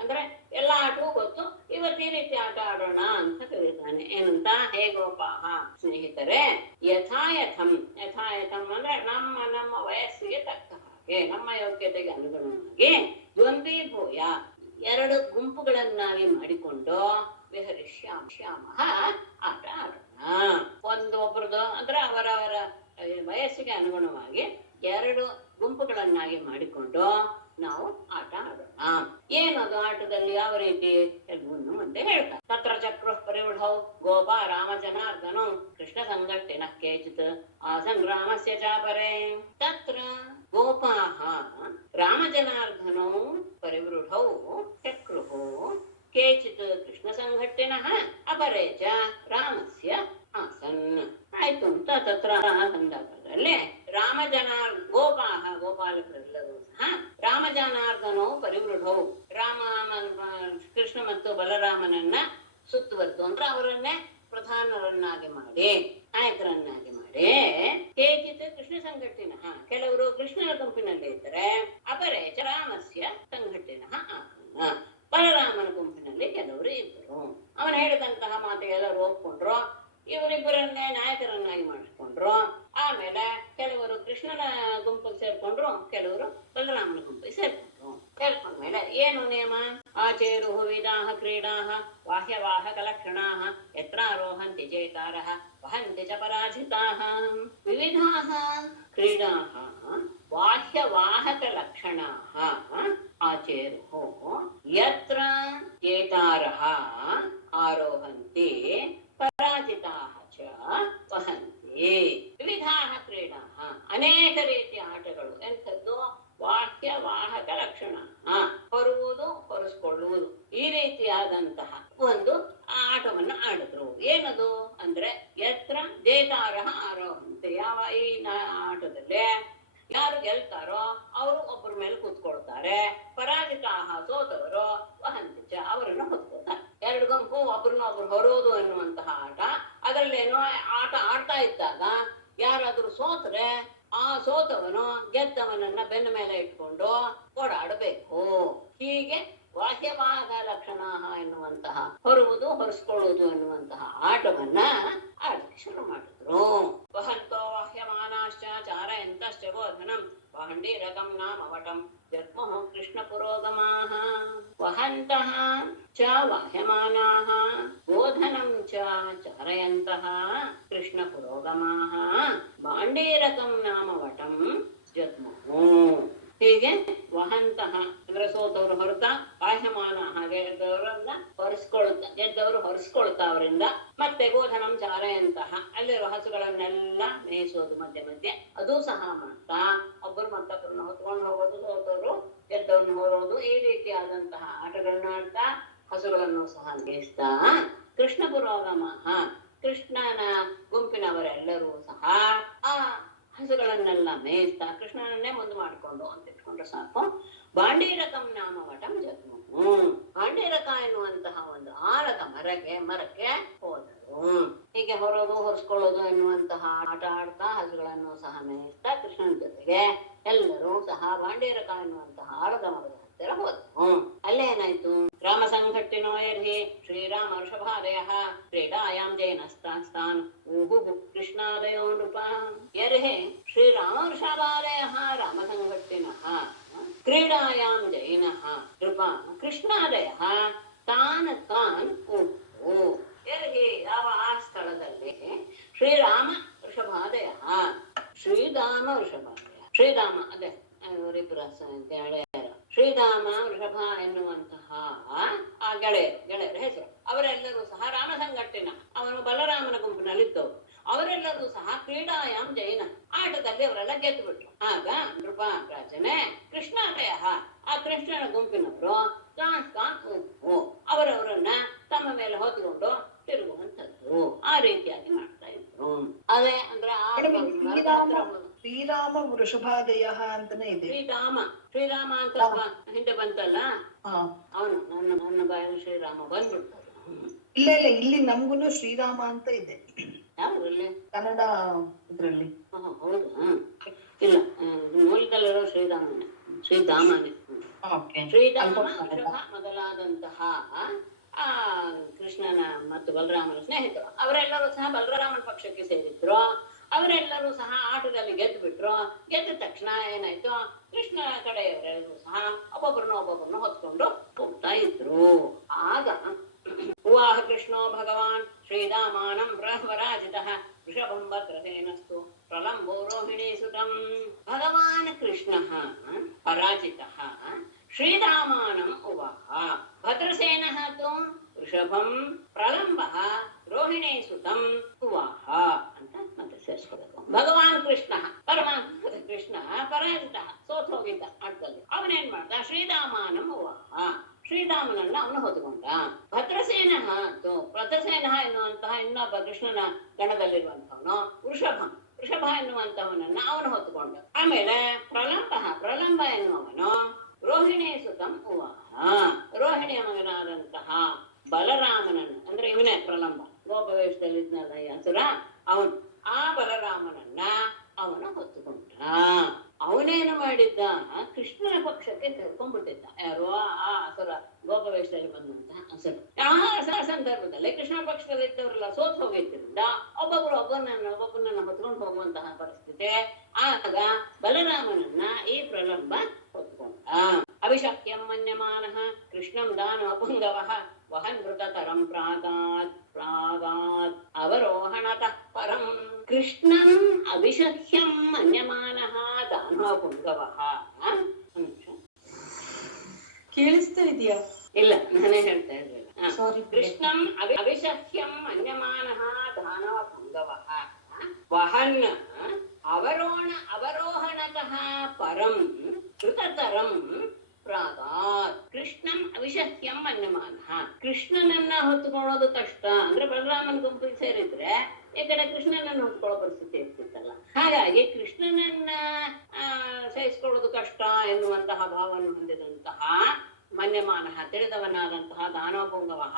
ಅಂದ್ರೆ ಎಲ್ಲಾ ಆಟವೂ ಗೊತ್ತು, ಇವತ್ತು ಈ ರೀತಿ ಆಟ ಆಡೋಣ ಅಂತ ಕರೀತಾನೆ. ಏನಂತ, ಹೇ ಗೋಪಾಹ ಸ್ನೇಹಿತರೆ, ಯಥಾಯಥಂ ಯಥಾಯಥಂ ಅಂದ್ರೆ ನಮ್ಮ ನಮ್ಮ ವಯಸ್ಸಿಗೆ ತಕ್ಕ ಹಾಗೆ, ನಮ್ಮ ಯೋಗ್ಯತೆಗೆ ಅನುಗುಣವಾಗಿ ದ್ವಂದ್ವೀಭೂಯ ಎರಡು ಗುಂಪುಗಳನ್ನಾಗಿ ಮಾಡಿಕೊಂಡು ವಿಹರಿಷ್ಯಾಮ ಆಟ ಆಡೋಣ. ಒಬ್ಬರದು ಅಂದ್ರೆ ಅವರವರ ವಯಸ್ಸಿಗೆ ಅನುಗುಣವಾಗಿ ಎರಡು ಗುಂಪುಗಳನ್ನಾಗಿ ಮಾಡಿಕೊಂಡು ನಾವು ಆಟ ಆಡೋಣ. ಏನದು ಆಟದಲ್ಲಿ ಯಾವ ರೀತಿ ಎಲ್ಲವನ್ನು ಮುಂದೆ ಹೇಳ್ತಾರೆ. ತತ್ರ ಚಕ್ರ ಪರಿವೃಢೌ ಗೋಪಾ ರಾಮ ಜನಾರ್ದನೌ ಕೃಷ್ಣ ಸಂಘಟ್ಟಿನ ಕೇಚಿತ್ ಆಸನ್ ರಾಮಸ್ಯ ಚಾಪರೆ. ತತ್ರ ಗೋಪಾಃ ರಾಮ ಜನಾರ್ದನೌ ಪರಿವೃಢೌ ಚಕ್ರುಃ ಕೇಚಿತ್ ಕೃಷ್ಣ ಸಂಘಟ್ಟಿನಃ ಅಪರೇ ಚ ರಾಮಸ್ಯ ಆಸನ್. ಆಯ್ತು ಅಂತ ತತ್ರ ಸಂದರ್ಭದಲ್ಲಿ ಗೋಪಾಹ ಗೋಪಾಲಕರೆಲ್ಲರೂ ಸಹ ರಾಮ ಜನಾರ್ದನೋ ಪರಿವೃಢೌ ಕೃಷ್ಣ ಮತ್ತು ಬಲರಾಮನನ್ನ ಸುತ್ತುವರೆದು ಅಂದ್ರೆ ಅವರನ್ನೇ ಪ್ರಧಾನರನ್ನಾಗಿ ಮಾಡಿ ನಾಯಕರನ್ನಾಗಿ ಮಾಡಿ ಕೇಚಿತ್ ಕೃಷ್ಣ ಸಂಘಟಿನ ಕೆಲವರು ಕೃಷ್ಣನ ಗುಂಪಿನಲ್ಲಿ ಇದ್ದರೆ ಅಪರೇ ಚ ರಾಮಸ್ಯ ಸಂಘಟಿನ ಆಸನ್ನ ಬಲರಾಮನ ಗುಂಪಿನಲ್ಲಿ ಕೆಲವರು ಇದ್ದರು. ಅವನು ಹೇಳಿದಂತಹ ಮಾತು ಎಲ್ಲರೂ ಒಪ್ಕೊಂಡ್ರು, ಇವರಿಬ್ಬರನ್ನೇ ನಾಯಕರನ್ನಾಗಿ ಮಾಡಿಕೊಂಡ್ರು. ಆಮೇಲೆ ಕೆಲವರು ಕೃಷ್ಣನ ಗುಂಪಿಗೆ ಸೇರ್ಕೊಂಡ್ರು, ಕೆಲವರು ಬಲರಾಮನ ಗುಂಪಿಗೆ ಸೇರ್ಕೊಂಡ್ಮೇಲೆ ಏನು ನಿಯಮ, ಆಚೇರು ವಿಧಾಹ ಕ್ರೀಡಾಹ ಬಾಹ್ಯವಾಹಕ ಲಕ್ಷಣಾಹ ಯತ್ರಾರೋಹಂತಿ ಜೇತಾರಃ ವಹಂತಿ ಚ ಪರಾಜಿತಾಃ. ವಿವಿಧಾಃ ಕ್ರೀಡಾಃ ಬಾಹ್ಯವಾಹಕ ಲಕ್ಷಣಾಃ ಆಚೇರು ಯತ್ರ ಜೇತಾರಃ ಆರೋಹಂತಿ ಪರಾಜಿತಾಃ ಚ ವಹಂತಿ. ವಿವಿಧಾಃ ಕ್ರೀಡಾಃ ಅನೇಕ ರೀತಿಯ ಆಟಗಳು. ಎಂಥದ್ದು? ವಾಹಕ ಲಕ್ಷಣ, ಹೊರುವುದು ಹೊರಿಸ್ಕೊಳ್ಳುವುದು, ಈ ರೀತಿಯಾದಂತಹ ಒಂದು ಆಟವನ್ನು ಆಡಿದ್ರು. ಏನದು ಅಂದ್ರೆ ಯತ್ರ ಜೇತಾರಃ ಆರೋಹಂತೆ, ಯಾವ ಈ ಆಟದಲ್ಲಿ ಯಾರು ಗೆಲ್ತಾರೋ ಅವರು ಒಬ್ಬರ ಮೇಲೆ ಕೂತ್ಕೊಳ್ತಾರೆ, ಪರಾಜಿತಾಹ ಸೋತವರು ವಹಂತಿಚ ಅವರನ್ನು ಹೊತ್ಕೊಳ್ತಾರೆ. ಎರಡು ಗುಂಪು ಒಬ್ರನ್ನೊಬ್ರು ಹೊರೋದು ಎನ್ನುವಂತಹ ಆಟ. ಅದರಲ್ಲೇನೋ ಆಟ ಆಡ್ತಾ ಇದ್ದಾಗ ಯಾರಾದ್ರೂ ಸೋತ್ರೆ ಆ ಸೋತವನು ಗೆದ್ದವನನ್ನ ಬೆನ್ನ ಮೇಲೆ ಇಟ್ಕೊಂಡು ಓಡಾಡಬೇಕು. ಹೀಗೆ ಬಾಹ್ಯವಾದ ಲಕ್ಷಣ ಎನ್ನುವಂತಹ ಹೊರುವುದು ಹೊರಿಸ್ಕೊಳ್ಳುವುದು ಎನ್ನುವಂತಹ ಆಟವನ್ನ ಆಡಲಿಕ್ಕೆ ಶುರು ಮಾಡಿದ್ರು. ವಹಂತೋ ವಾಹ್ಯಮಾನಾಶ್ಚ ಚಾರಯಂತಶ್ಚ ಬೋಧನಂ ವಾಹಂಡೀರಕಂ ನಾಮವಟಂ ಜಗ್ಮುಃ ಕೃಷ್ಣ ಪುರೋಗಮಾಃ. ವಹಂತಃ ಚ ವಾಹ್ಯಮಾನಾಃ ಬೋಧನಂ ಚ ಚಾರಯಂತಃ ಕೃಷ್ಣ ಪುರೋಗಮಾಃ ಭಾಂಡೀರಕಂ ನಾಮವಟಂ ಜಗ್ಮುಃ. ಹೀಗೆ ವಹಂತಹ ಅಂದ್ರೆ ಸೋತವರು ಹೊರತಾ, ಬಾಹ್ಯಮಾನ ಗೆದ್ದವರನ್ನ ಹೊರಿಸ್ಕೊಳ್ತಾ, ಗೆದ್ದವರು ಹೊರಿಸ್ಕೊಳ್ತಾ ಅವರಿಂದ, ಮತ್ತೆ ಗೋಧನಂ ಚಾರಯಂತಹ ಅಲ್ಲಿರುವ ಹಸುಗಳನ್ನೆಲ್ಲ ಮೇಯಿಸೋದು ಮಧ್ಯೆ ಮಧ್ಯೆ ಅದು ಸಹ ಮಾಡ್ತಾ, ಒಬ್ಬರು ಮತ್ತೊಬ್ಬರನ್ನ ಹೊತ್ಕೊಂಡು ಹೋಗೋದು, ಸೋತವರು ಗೆದ್ದವ್ರನ್ನ ಹೊರೋದು, ಈ ರೀತಿಯಾದಂತಹ ಆಟಗಳನ್ನ ಆಡ್ತಾ ಹಸುಗಳನ್ನು ಸಹ ಮೇಯಿಸ್ತಾ ಕೃಷ್ಣ ಪುರೋಗಮ ಕೃಷ್ಣನ ಗುಂಪಿನವರೆಲ್ಲರೂ ಸಹ ಆ ಹಸುಗಳನ್ನೆಲ್ಲ ಮೇಯಿಸ್ತಾ ಕೃಷ್ಣನನ್ನೇ ಮುಂದೆ ಮಾಡಿಕೊಂಡು ಅಂತ ಇಟ್ಕೊಂಡ್ರೆ ಸಾಕು. ಭಾಂಡೀರಕಂ ನಾಮವಟಂ ಜಗ್ಮುಃ. ಭಾಂಡೀರಕ ಎನ್ನುವಂತಹ ಒಂದು ಆಲದ ಮರಕ್ಕೆ ಹೋದರು. ಹೀಗೆ ಹೊರೋದು ಹೊರಿಸ್ಕೊಳ್ಳೋದು ಎನ್ನುವಂತಹ ಆಟ ಆಡ್ತಾ ಹಸುಗಳನ್ನು ಸಹ ಮೇಯಿಸ್ತಾ ಕೃಷ್ಣನ ಜೊತೆಗೆ ಎಲ್ಲರೂ ಸಹ ಭಾಂಡೀರಕ ಎನ್ನುವಂತಹ ಆಲದ ಮರದ ಹತ್ತಿರ ಹೋದರು. ಅಲ್ಲೇನಾಯ್ತು, ರಾಮ वृषभादयः क्रीडायां जैनस्तास्तान् ऊहुः कृष्णादयो नृप यर्हि श्रीरामवृषभादयः रामसङ्घट्टिनः क्रीडायां जैनः नृप कृष्णादयः तान् तान् ऊहुः यर्हि ಯಾವ ಆ ಸ್ಥಳದಲ್ಲಿ ಶ್ರೀರಾಮ ವೃಷಭಾದಯ ಶ್ರೀರಾಮ ವೃಷಭಾದಯ ಶ್ರೀರಾಮ ಅದೇ ಇವರಿಬ್ಬರ ಗೆಳೆಯರು ಶ್ರೀರಾಮ ವೃಷಭ ಎನ್ನುವಂತಹ ಆ ಗೆಳೆಯರ ಹೆಸರು ಅವರೆಲ್ಲರೂ ಸಹ ರಾಮ ಸಂಘಟ್ಟಿನ ಅವನು ಬಲರಾಮನ ಗುಂಪಿನಲ್ಲಿದ್ದವರು ಅವರೆಲ್ಲರೂ ಸಹ ಕ್ರೀಡಾಯಾಮ್ ಜೈನ ಆಟದಲ್ಲಿ ಅವರೆಲ್ಲ ಗೆದ್ದು ಬಿಟ್ರು ಆಗ ನೃಪರಾಜನೇ ಕೃಷ್ಣಾದಯ ಆ ಕೃಷ್ಣನ ಗುಂಪಿನವರು ಅವರವರನ್ನ ತಮ್ಮ ಮೇಲೆ ಹೊತ್ಕೊಂಡು ತಿರುಗುವಂತದ್ದು ಆ ರೀತಿಯಾಗಿ ಮಾಡ್ತಾ ಇದ್ರು ಅದೇ ಅಂದ್ರೆ ಶ್ರೀರಾಮ ವೃಷಭಾದಯ ಅಂತಾನೆ ಇದೆ ಶ್ರೀರಾಮ ಅಂತ ಹಿಂದೆ ಬಂತಲ್ಲ ಅವನು ನನ್ನ ಬಾಯಲ್ಲಿ ಶ್ರೀರಾಮ ಬಂದ್ಬಿಡ್ತಾರೆ ಇಲ್ಲ ಇಲ್ಲಿ ನಮ್ಗುನು ಶ್ರೀರಾಮ ಅಂತ ಇದೆ ಯಾವ್ದ್ರಲ್ಲಿ ಕನ್ನಡ ಇದ್ರಲ್ಲಿ ಹೌದಾ ಇಲ್ಲ ಮೂಲದಲ್ಲಿರೋ ಶ್ರೀರಾಮನೇ ಶ್ರೀರಾಮ ವೃಷಭ ಮೊದಲಾದಂತಹ ಆ ಕೃಷ್ಣನ ಮತ್ತು ಬಲರಾಮನ ಸ್ನೇಹಿತರು ಅವರೆಲ್ಲರೂ ಸಹ ಬಲರಾಮನ ಪಕ್ಷಕ್ಕೆ ಸೇರಿದ್ರು ಅವರೆಲ್ಲರೂ ಸಹ ಆಟದಲ್ಲಿ ಗೆದ್ದು ಬಿಟ್ರು ಗೆದ್ದ ತಕ್ಷಣ ಏನಾಯ್ತು ಕೃಷ್ಣ ಕಡೆಯವರೆಲ್ಲರೂ ಸಹ ಒಬ್ಬೊಬ್ಬರನ್ನ ಹೊತ್ಕೊಂಡು ಹೋಗ್ತಾ ಇದ್ರು ಆಗ ಉವಾಹ ಕೃಷ್ಣೋ ಭಗವಾನ್ ಶ್ರೀರಾಮಾನಂ ಬ್ರಹ್ಮರಾಜಿತಃ ವೃಷಭಂ ಭದ್ರಸೇನಸ್ತು ಪ್ರಲಂಬೋ ರೋಹಿಣೀ ಸುತಂ ಭಗವಾನ್ ಕೃಷ್ಣಃ ಪರಾಜಿತಃ ಶ್ರೀರಾಮಾನಂ ಉವಾಹ ಭದ್ರಸೇನಃ ತು ವೃಷಭಂ ಪ್ರಲಂಬಃ ರೋಹಿಣೀ ಸುತಂ ಉವಾಹ ಅಂತ ಮತ್ತೆ ಸೇರಿಸ್ಕೋಬೇಕು ಭಗವಾನ್ ಕೃಷ್ಣ ಪರಮಾತ್ಮ ಕೃಷ್ಣ ಪರಾಜಿತ ಸೋತ್ ಹೋಗಿದ್ದ ಆಟದಲ್ಲಿ ಅವನೇನ್ ಮಾಡ್ದ ಶ್ರೀರಾಮಾನಂ ಉವಾಹ ಶ್ರೀರಾಮನನ್ನ ಅವನು ಹೊತ್ಕೊಂಡ ಭದ್ರಸೇನ ಭದ್ರಸೇನ ಎನ್ನುವಂತಹ ಇನ್ನೊಬ್ಬ ಕೃಷ್ಣನ ಗಣದಲ್ಲಿರುವಂತವನು ವೃಷಭ ಎನ್ನುವಂತವನನ್ನ ಅವನು ಹೊತ್ಕೊಂಡ ಆಮೇಲೆ ಪ್ರಲಂಬ ಎನ್ನುವವನು ರೋಹಿಣಿ ಸುತಂ ಉವಾಹ ರೋಹಿಣಿಯ ಮಗನಾದಂತಹ ಬಲರಾಮನನ್ನು ಅಂದ್ರೆ ಇವನೇ ಪ್ರಲಂಬ ಗೋಪವೇಶದಲ್ಲಿ ಇದ್ನಲ್ಲ ಈ ಅಸುರ ಅವನು ಆ ಬಲರಾಮನನ್ನ ಅವನು ಹೊತ್ತುಕೊಂಡ ಅವನೇನು ಮಾಡಿದ್ದ ಕೃಷ್ಣನ ಪಕ್ಷಕ್ಕೆ ಕರ್ಕೊಂಡ್ಬಿಟ್ಟಿದ್ದ ಯಾರು ಆ ಅಸುರ ಗೋಪವೇಶದಲ್ಲಿ ಬಂದಂತಹ ಅಸುರ ಆ ಸಂದರ್ಭದಲ್ಲಿ ಕೃಷ್ಣ ಪಕ್ಷದಲ್ಲಿ ಇದ್ದವರೆಲ್ಲ ಸೋತ್ ಹೋಗಿದ್ದರಿಂದ ಒಬ್ಬೊಬ್ಬನನ್ನ ಹೊತ್ಕೊಂಡು ಹೋಗುವಂತಹ ಪರಿಸ್ಥಿತಿ ಆಗ ಬಲರಾಮನನ್ನ ಈ ಪ್ರಲಂಬ ಹೊತ್ಕೊಂಡ ಅಭಿಷಕ್ಯಂ ಮನ್ಯಮಾನಃ ಕೃಷ್ಣಂ ದಾನವ ಪುಂಗವಃ ವಹನ್ ಮೃತತರಂ ಪ್ರಾಗಾತ್ ಅವರೋಹಣತಃ ಪರಂ ಕೃಷ್ಣಂ ಅಭಿಷಕ್ಯಂ ಮನ್ಯಮಾನಃ ದಾನವ ಪುಂಗವಃ ಕೇಳಿಸ್ತಾ ಇದೆಯಾ ಇಲ್ಲ ನಾನೇ ಹೇಳ್ತಾ ಇರ್ಲಿಲ್ಲ ಕೃಷ್ಣಂ ಅಭಿಷಕ್ಯಂ ಮನ್ಯಮಾನಃ ದಾನವ ಪುಂಗವಃ ವಹನ್ ಅವರೋಹಣತಃ ಪರಂ ಕೃತತರಂ ಪ್ರಾಗಾತ್ ಕೃಷ್ಣಂ ಅವಿಷಹ್ಯಂ ಮನ್ಯಮಾನಃ ಕೃಷ್ಣನನ್ನ ಹೊತ್ತುಕೊಳ್ಳೋದು ಕಷ್ಟ ಅಂದ್ರೆ ಬಲರಾಮನ ಗುಂಪಿಗೆ ಸೇರಿದ್ರೆ ಈ ಕಡೆ ಕೃಷ್ಣನನ್ನು ಹೊತ್ಕೊಳ್ಳೋ ಪರಿಸ್ಥಿತಿ ಇರ್ತಿತ್ತಲ್ಲ ಹಾಗಾಗಿ ಕೃಷ್ಣನನ್ನ ಸಹಿಸ್ಕೊಳ್ಳೋದು ಕಷ್ಟ ಎನ್ನುವಂತಹ ಭಾವವನ್ನು ಹೊಂದಿದಂತಹ ಮನ್ಯಮಾನಃ ತಿಳಿದವನಾದಂತಹ ದಾನವಪುಂಗವಃ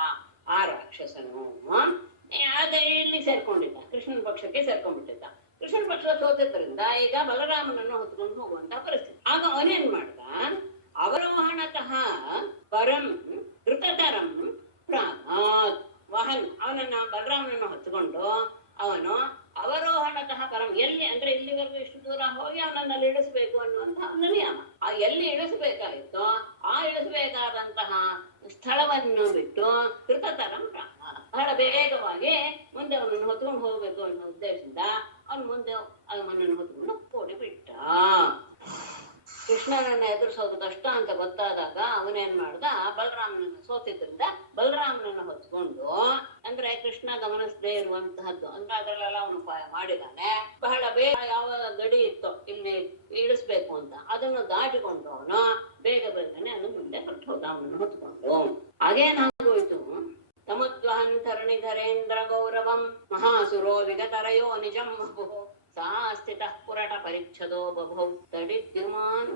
ಆ ರಾಕ್ಷಸನು ಅದೇ ಇಲ್ಲಿ ಸೇರ್ಕೊಂಡಿದ್ದ ಕೃಷ್ಣನ ಪಕ್ಷಕ್ಕೆ ಸೇರ್ಕೊಂಡ್ಬಿಟ್ಟಿದ್ದ ಕೃಷ್ಣನ ಪಕ್ಷ ಸೋತಿದ್ರಿಂದ ಈಗ ಬಲರಾಮನನ್ನು ಹೊತ್ಕೊಂಡು ಹೋಗುವಂತಹ ಪರಿಸ್ಥಿತಿ ಆಗ ಅವನೇನ್ ಮಾಡ್ದ ಅವರೋಹಣತಃ ಪರಂ ಧೃತತರಂ ಪ್ರಾಗಾತ್ ವಹನ್ ಅವನನ್ನ ಬಲರಾಮನನ್ನು ಹೊತ್ಕೊಂಡು ಅವನು ಅವರೋಹಣತಃ ಪರಂ ಎಲ್ಲಿ ಅಂದ್ರೆ ಇಲ್ಲಿವರೆಗೂ ಇಷ್ಟು ದೂರ ಹೋಗಿ ಅವನನ್ನಲ್ಲಿ ಇಳಿಸ್ಬೇಕು ಅನ್ನುವಂತಹ ಒಂದು ನಿಯಮ ಆ ಎಲ್ಲಿ ಇಳಿಸ್ಬೇಕಾಗಿತ್ತು ಆ ಇಳಿಸ್ಬೇಕಾದಂತಹ ಸ್ಥಳವನ್ನು ಬಿಟ್ಟು ಧೃತತರಂ ಪ್ರಾಗಾತ್ ಬಹಳ ಬೇಗವಾಗಿ ಮುಂದೆ ಅವನನ್ನು ಹೊತ್ಕೊಂಡು ಹೋಗ್ಬೇಕು ಅನ್ನೋ ಉದ್ದೇಶದಿಂದ ಅವನು ಮುಂದೆ ಅವನನ್ನು ಹೊತ್ಕೊಂಡು ಓಡಿ ಬಿಟ್ಟ ಕೃಷ್ಣನನ್ನ ಎದುರಿಸೋದು ಕಷ್ಟ ಅಂತ ಗೊತ್ತಾದಾಗ ಅವನೇನ್ ಮಾಡ್ದ ಬಲರಾಮನನ್ನ ಸೋತಿದ್ರಿಂದ ಬಲರಾಮನನ್ನ ಹೊತ್ಕೊಂಡು ಅಂದ್ರೆ ಕೃಷ್ಣ ಗಮನಿಸದೇ ಇರುವಂತಹದ್ದು ಅಂದ್ರೆ ಅದ್ರಲ್ಲೆಲ್ಲ ಅವನು ಮಾಡಿದಾನೆ ಬಹಳ ಬೇಗ ಯಾವ ಗಡಿ ಇತ್ತು ಇಲ್ಲಿ ಇಳಿಸ್ಬೇಕು ಅಂತ ಅದನ್ನು ದಾಟಿಕೊಂಡು ಅವನು ಬೇಗನೆ ಅವನು ಮುಂದೆ ಹೊರಟು ಹೋದ ಅವನನ್ನು ಹೊತ್ಕೊಂಡು ಹಾಗೇನಾಗೋಯ್ತು ತಮದ್ವಹನ್ ತರಣಿಧರೇಂದ್ರ ಗೌರವಂ ಮಹಾಸುರೋ ವಿಗತರಯೋ ನಿಜಂ ಬಭುಃ ಸಾ ಸ್ಥಿತಃ ಪುರಟ ಪರಿಚ್ಛದೋ ಬಭೌ ತಡಿದ್ಯುಮಾನ್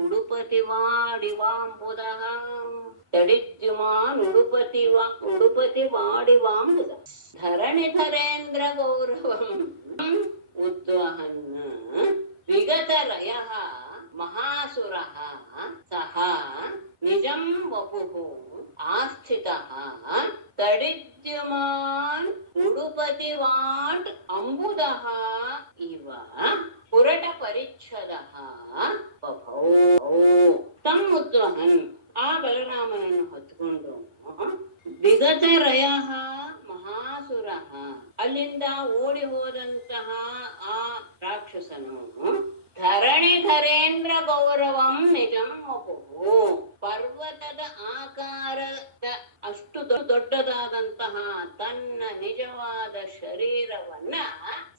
ಉಡುಪತಿ ವಾಡಿವಾಂಬುದಃ ತಡಿದ್ಯುಮಾನ್ ಉಡುಪತಿ ವಾಡಿವಾಂಬುದ ಧರಣಿಧರೇಂದ್ರ ಗೌರವಂ ಉದ್ವಹನ್ ವಿಗತರಯಃ ಮಹಾಸುರಃ ಸಹ ನಿಜಂ ವಪುಃ ಆಸ್ಥಿತಃ ತಡಿದ್ಯಮಾನ್ ಉಡುಪತಿ ವಾಟ್ ಅಂಬುದಃ ಇವ ಪುರಟ ಪರಿಚ್ಛದಃ ಬಭೌ ತಂ ಉದ್ವಹನ್ ಆ ಬಲರಾಮನನ್ನು ಹೊತ್ತುಕೊಂಡು ವಿಗತರಯ ಮಹಾಸುರ ಅಲ್ಲಿಂದ ಓಡಿ ಹೋದಂತಹ ಆ ರಾಕ್ಷಸನು ಧರಣಿಧರೇಂದ್ರ ಗೌರವಂ ನಿಜಂ ವಪುಃ ಪರ್ವತದ ಆಕಾರದ ಅಷ್ಟು ದೊಡ್ಡದಾದಂತಹ ತನ್ನ ನಿಜವಾದ ಶರೀರವನ್ನ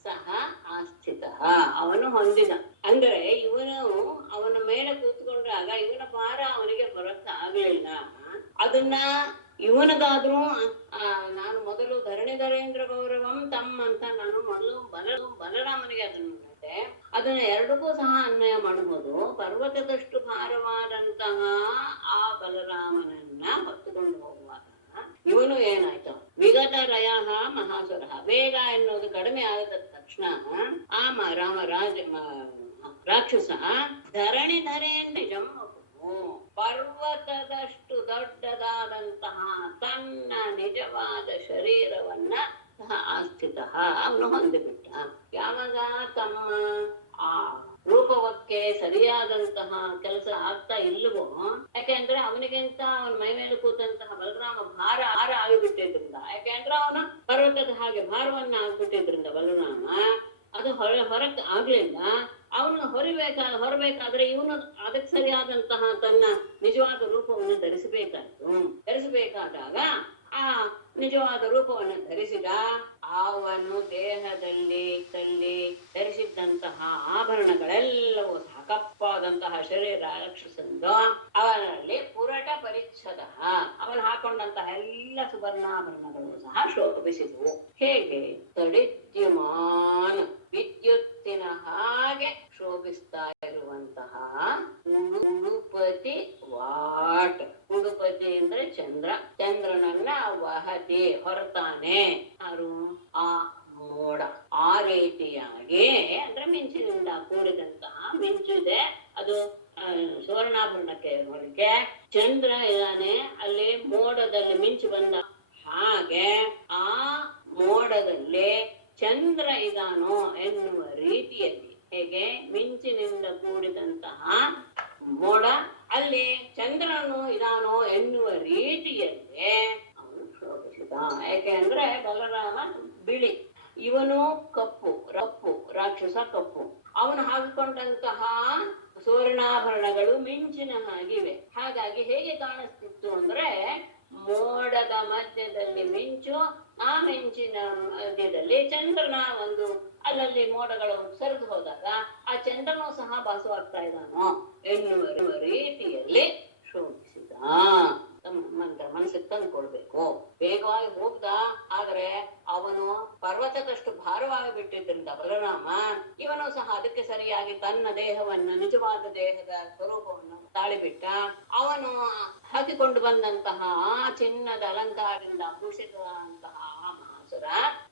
ಸಹ ಆಸ್ಥಿತ ಅವನು ಹೊಂದಿದ. ಅಂದ್ರೆ ಇವನು ಅವನ ಮೇಲೆ ಕೂತ್ಕೊಂಡಾಗ ಇವನ ಭಾರ ಅವನಿಗೆ ಬರಕ್ಕಾಗ್ಲಿಲ್ಲ. ಅದನ್ನ ಇವನಿಗಾದ್ರೂ ನಾನು ಮೊದಲು ಧರಣಿಧರೇಂದ್ರ ಗೌರವಂ ತಮ್ಮ ಅಂತ ನಾನು ಮೊದಲು ಬಲರಾಮನಿಗೆ ಅದನ್ನು ಮಾಡಿದೆ. ಅದನ್ನ ಎರಡಕ್ಕೂ ಸಹ ಅನ್ವಯ ಮಾಡಬಹುದು. ಪರ್ವತದಷ್ಟು ಭಾರವಾದಂತಹ ಆ ಬಲರಾಮನನ್ನ ಹೊತ್ತುಕೊಂಡು ಹೋಗುವಾಗ ಇವನು ಏನಾಯ್ತು, ವಿಗತ ರಯ ಮಹಾಸುರ, ವೇಗ ಎನ್ನುವುದು ಕಡಿಮೆ ಆದ ತಕ್ಷಣ ಆ ರಾಕ್ಷಸ ಧರಣಿಧರೇಂದ್ರ ನಿಜಂ ಪರ್ವತದಷ್ಟು ದೊಡ್ಡದಾದಂತಹ ತನ್ನ ನಿಜವಾದ ಶರೀರವನ್ನ ಸಹ ಆಸ್ಥಿತ ಅವನು ಹೊಂದಿಬಿಟ್ಟ. ಯಾವಾಗ ತಮ್ಮ ಆ ರೂಪವಕ್ಕೆ ಸರಿಯಾದಂತಹ ಕೆಲಸ ಆಗ್ತಾ ಇಲ್ವೋ, ಯಾಕೆಂದ್ರೆ ಅವನಿಗಿಂತ ಅವನ ಮೈ ಮೇಲೆ ಕೂತಂತಹ ಬಲರಾಮ ಭಾರ ಆಗಿಬಿಟ್ಟಿದ್ರಿಂದ, ಯಾಕೆಂದ್ರೆ ಅವನು ಪರ್ವತದ ಹಾಗೆ ಭಾರವನ್ನ ಆಗ್ಬಿಟ್ಟಿದ್ರಿಂದ ಬಲರಾಮ ಅದು ಹೊರಕ್ ಆಗ್ಲಿಲ್ಲ. ಅವನು ಹೊರಬೇಕಾದ್ರೆ ಇವನು ಅದಕ್ಕೆ ಸರಿಯಾದಂತಹ ತನ್ನ ನಿಜವಾದ ರೂಪವನ್ನು ಧರಿಸಬೇಕಾದಾಗ ಆ ನಿಜವಾದ ರೂಪವನ್ನು ಧರಿಸಿದ. ಅವನು ದೇಹದಲ್ಲಿ ಧರಿಸಿದ್ದಂತಹ ಆಭರಣಗಳೆಲ್ಲವೂ ಸಹ ಕಪ್ಪಾದಂತಹ ಶರೀರ ರಾಕ್ಷಸಂದು ಅವನಲ್ಲಿ ಪುರಟ ಪರಿಚ್ಛದ, ಅವನು ಹಾಕೊಂಡಂತಹ ಎಲ್ಲ ಸುವರ್ಣಾಭರಣಗಳು ಸಹ ಶೋಭಿಸಿದವು. ಹೇಗೆ? ತಡಿದ್ಯುಮಾನ ವಿದ್ಯುತ್ತಿನ ಹಾಗೆ ಶೋಭಿಸ್ತಾ ಇರುವಂತಹ ಉಡುಪತಿ ವಾಟ್. ಉಡುಪತಿ ಅಂದ್ರೆ ಚಂದ್ರ, ಚಂದ್ರನನ್ನ ವಹತಿ ಹೊರತಾನೆ ಯಾರು? ಆ ಮೋಡ. ಆ ರೀತಿಯಾಗಿ ಅಂದ್ರೆ ಮಿಂಚಿನಿಂದ ಕೂಡಿದಂತಹ ಮಿಂಚಿದೆ, ಅದು ಸುವರ್ಣಾಭರಣಕ್ಕೆ ಹೋಲಿಕೆ. ಚಂದ್ರ ಇದ್ದಾನೆ ಅಲ್ಲಿ, ಮೋಡದಲ್ಲಿ ಮಿಂಚು ಬಂದ ಹಾಗೆ ಆ ಮೋಡದಲ್ಲಿ ಚಂದ್ರ ಇದಾನೋ ಎನ್ನುವ ರೀತಿಯಲ್ಲಿ. ಹೇಗೆ? ಮಿಂಚಿನಿಂದ ಕೂಡಿದಂತಹ ಮೋಡ ಅಲ್ಲಿ ಚಂದ್ರನು ಇದಾನೋ ಎನ್ನುವ ರೀತಿಯಲ್ಲಿ ಅವನು ಶೋಭಿಸಿದ. ಯಾಕೆ ಅಂದ್ರೆ ಬಲರಾಮ ಬಿಳಿ, ಇವನು ಕಪ್ಪು ರಾಕ್ಷಸ ಕಪ್ಪು. ಅವನು ಹಾಕಿಕೊಂಡಂತಹ ಸುವರ್ಣಾಭರಣಗಳು ಮಿಂಚಿನ ಹಾಗಿವೆ. ಹಾಗಾಗಿ ಹೇಗೆ ಕಾಣಿಸ್ತಿತ್ತು ಅಂದ್ರೆ ಮೋಡದ ಮಧ್ಯದಲ್ಲಿ ಮಿಂಚು, ಆ ಮಿಂಚಿನ ಮಧ್ಯದಲ್ಲಿ ಚಂದ್ರನ ಒಂದು ಅಲ್ಲಲ್ಲಿ ಮೋಡಗಳು ಸರಿದು ಹೋದಾಗ ಆ ಚಂದ್ರನು ಸಹ ಭಾಸವಾಗ್ತಾ ಇದ್ದಾನೋ ಎನ್ನುವ ರೀತಿಯಲ್ಲಿ ಶೋಭಿಸಿದ. ಮನಸ್ಸಿಗೆ ತಂದ್ಕೊಳ್ಬೇಕು. ವೇಗವಾಗಿ ಹೋಗ್ದ, ಆದ್ರೆ ಅವನು ಪರ್ವತದಷ್ಟು ಭಾರವಾಗಿ ಬಿಟ್ಟಿದ್ರಿಂದ ಬಲರಾಮ ಇವನು ಸಹ ಅದಕ್ಕೆ ಸರಿಯಾಗಿ ತನ್ನ ದೇಹವನ್ನ, ನಿಜವಾದ ದೇಹದ ಸ್ವರೂಪವನ್ನು ತಾಳಿಬಿಟ್ಟ. ಅವನು ಹಾಕಿಕೊಂಡು ಬಂದಂತಹ ಆ ಚಿನ್ನದ ಅಲಂಕಾರದಿಂದ ಭೂಷಿತವಾದಂತಹ ಆ ಮಹಾಸುರ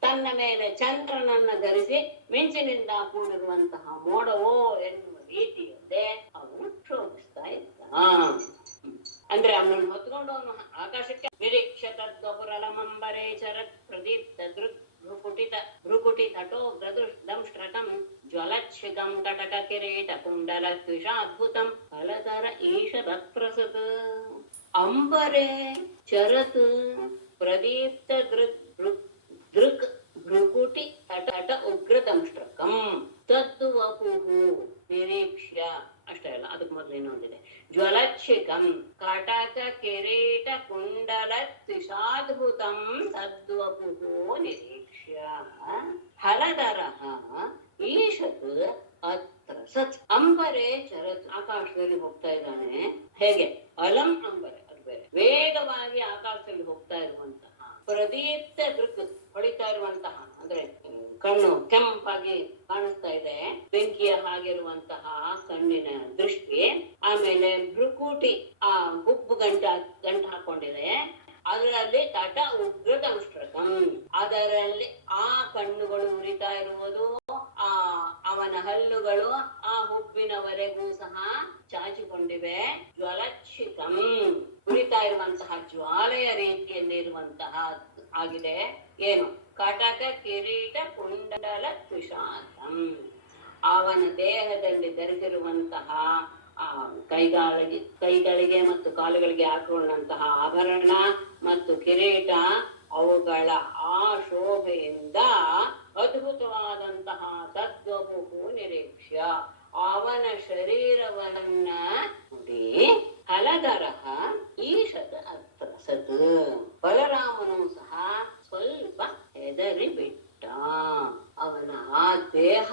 ತನ್ನ ಮೇಲೆ ಚಂದ್ರನನ್ನ ಧರಿಸಿ ಮಿಂಚಿನಿಂದ ಕೂಡಿರುವಂತಹ ಮೋಡವೋ ಎನ್ನುವ ರೀತಿಯಲ್ಲೇ ಅವನು ಶೋಭಿಸ್ತಾ ಇದ್ದ. ಅಂದ್ರೆ ಅವನನ್ನು ಹೊತ್ಕೊಂಡು ಅವನು ಆಕಾಶಕ್ಕೆ ನಿರೀಕ್ಷತದ್ವಪುರಲಮಂಬರೇ ಚರತ್ ಪ್ರದೀಪ್ತ ಭ್ರುಕುಟಿ ತಟೋ ದಂಷ್ಟ್ರಕಂ ಜ್ವಲಚ್ಛಿಕಂ ಕಟಕ ಕಿರೀಟ ಕುಂಡಲ ದ್ವಿಷಾದ್ಭುತಂ ಫಲತರ ಈಶದಪ್ರಸತ್ ಅಂಬರೇ ಚರತ್ ಪ್ರದೀಪ್ತ ದೃಕ್ ಭ್ರುಕುಟಿ ತಟ ಉಗ್ರದಂಷ್ಟ್ರಕಂ ತದ್ವಪುಃ ನಿರೀಕ್ಷ್ಯ. ಅಷ್ಟೇ ಅಲ್ಲ, ಅದಕ್ಕೆ ಮೊದಲು ಇನ್ನೊಂದಿದೆ. ಜ್ವಲಚ್ಛಿಕಂ ಕಟಕ ಕಿರೀಟ ಕುಂಡಲ ದ್ವಿಷಾದ್ಭುತಂ ತದ್ವಪುಃ ನಿರೀಕ್ಷ್ಯ ಹಲಧರಃ ಈಶತ್ ಅತ್ರ ಸತ್ ಅಂಬರೇ ಚರತ್. ಆಕಾಶದಲ್ಲಿ ಹೋಗ್ತಾ ಇದ್ದಾನೆ. ಹೇಗೆ? ಅಲಂ ಅಂಬರೆ, ಅದು ಬೇರೆ. ವೇಗವಾಗಿ ಆಕಾಶದಲ್ಲಿ ಹೋಗ್ತಾ ಇರುವಂತಹ ಪ್ರದೀಪ್ತ ದೃಕ್, ಹೊಡಿತಾ ಇರುವಂತಹ, ಅಂದ್ರೆ ಕಣ್ಣು ಕೆಂಪಾಗಿ ಕಾಣಿಸ್ತಾ ಇದೆ, ಬೆಂಕಿಯ ಹಾಗಿರುವಂತಹ ಕಣ್ಣಿನ ದೃಷ್ಟಿ. ಆಮೇಲೆ ಭ್ರುಕುಟಿ, ಆ ಗುಬ್ಬು ಗಂಟ ಹಾಕೊಂಡಿದೆ. ಅದರಲ್ಲಿ ತಟ ಉಗ್ರದಂಷ್ಟ್ರಕಂ, ಅದರಲ್ಲಿ ಆ ಕಣ್ಣುಗಳು ಉರಿತಾ ಇರುವುದು, ಅವನ ಹಲ್ಲುಗಳು ಆ ಹುಬ್ಬಿನವರೆಗೂ ಸಹ ಚಾಚಿಕೊಂಡಿವೆ. ಜ್ವಲಚ್ಛಿಕಂ, ಉರಿತಾ ಇರುವಂತಹ ಜ್ವಾಲೆಯ ರೀತಿಯಲ್ಲಿ ಇರುವಂತಹ ಧರಿಸಿರುವಂತಹ ಆಗಿದೆ. ಏನು? ಕಟಕ ಕಿರೀಟ ಕುಂಡಲ ಕುಶಾಲಂ. ಅವನ ದೇಹದಲ್ಲಿ ಧರಿಸಿರುವಂತಹ ಕೈಗಳಿಗೆ ಮತ್ತು ಕಾಲುಗಳಿಗೆ ಹಾಕೊಂಡಂತಹ ಆಭರಣ ಮತ್ತು ಕಿರೀಟ, ಅವುಗಳ ಆ ಶೋಭೆಯಿಂದ ಅದ್ಭುತವಾದಂತಹ ತದ್ವಪು ನಿರೀಕ್ಷ್ಯ, ಅವನ ಶರೀರವನ್ನ ನೋಡಿ ಹಲದರಹ ಈಶತ ಅತ್ರಸತ್. ಬಲರಾಮನು ಸಹ ಸ್ವಲ್ಪ ಹೆದರಿ ಬಿಟ್ಟ. ಅವನ ಆ ದೇಹ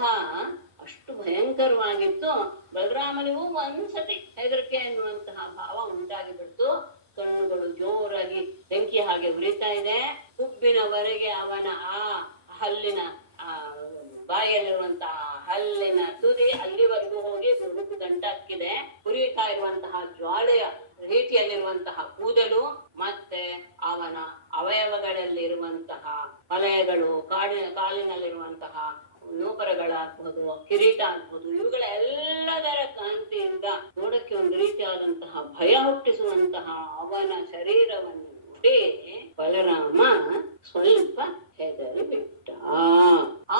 ಅಷ್ಟು ಭಯಂಕರವಾಗಿತ್ತು. ಬಲರಾಮನಿಗೂ ಒಂದ್ಸತಿ ಹೆದರಿಕೆ ಎನ್ನುವಂತಹ ಭಾವ ಉಂಟಾಗಿಬಿಡ್ತು. ಕಣ್ಣುಗಳು ಜೋರಾಗಿ ಬೆಂಕಿ ಹಾಗೆ ಉರಿತಾ ಇದೆ. ಹುಬ್ಬಿನವರೆಗೆ ಅವನ ಆ ಹಲ್ಲಿನ ಬಾಯಲ್ಲಿರುವಂತಹ ಹಲ್ಲಿನ ತುದಿ ಅಲ್ಲಿವರೆಗೂ ಹೋಗಿ ರುಬ್ಬು ಗಂಟಾಕ್ಕಿದೆ. ಉರಿತಾ ಇರುವಂತಹ ಜ್ವಾಲೆಯ ರೀತಿಯಲ್ಲಿರುವಂತಹ ಕೂದಲು, ಮತ್ತೆ ಅವನ ಅವಯವಗಳಲ್ಲಿರುವಂತಹ ವಲಯಗಳು, ಕಾಲಿನಲ್ಲಿರುವಂತಹ ನೂಪರಗಳಾಗ್ಬಹುದು, ಕಿರೀಟ ಆಗ್ಬಹುದು, ಇವುಗಳ ಎಲ್ಲದರ ಕಾಂತಿಯಿಂದ ನೋಡಕ್ಕೆ ಒಂದು ರೀತಿಯಾದಂತಹ ಭಯ ಹುಟ್ಟಿಸುವಂತಹ ಅವನ ಶರೀರವನ್ನು ನೋಡಿ ಬಲರಾಮ ಸ್ವಲ್ಪ ಹೆದರಿ ಬಿಟ್ಟ.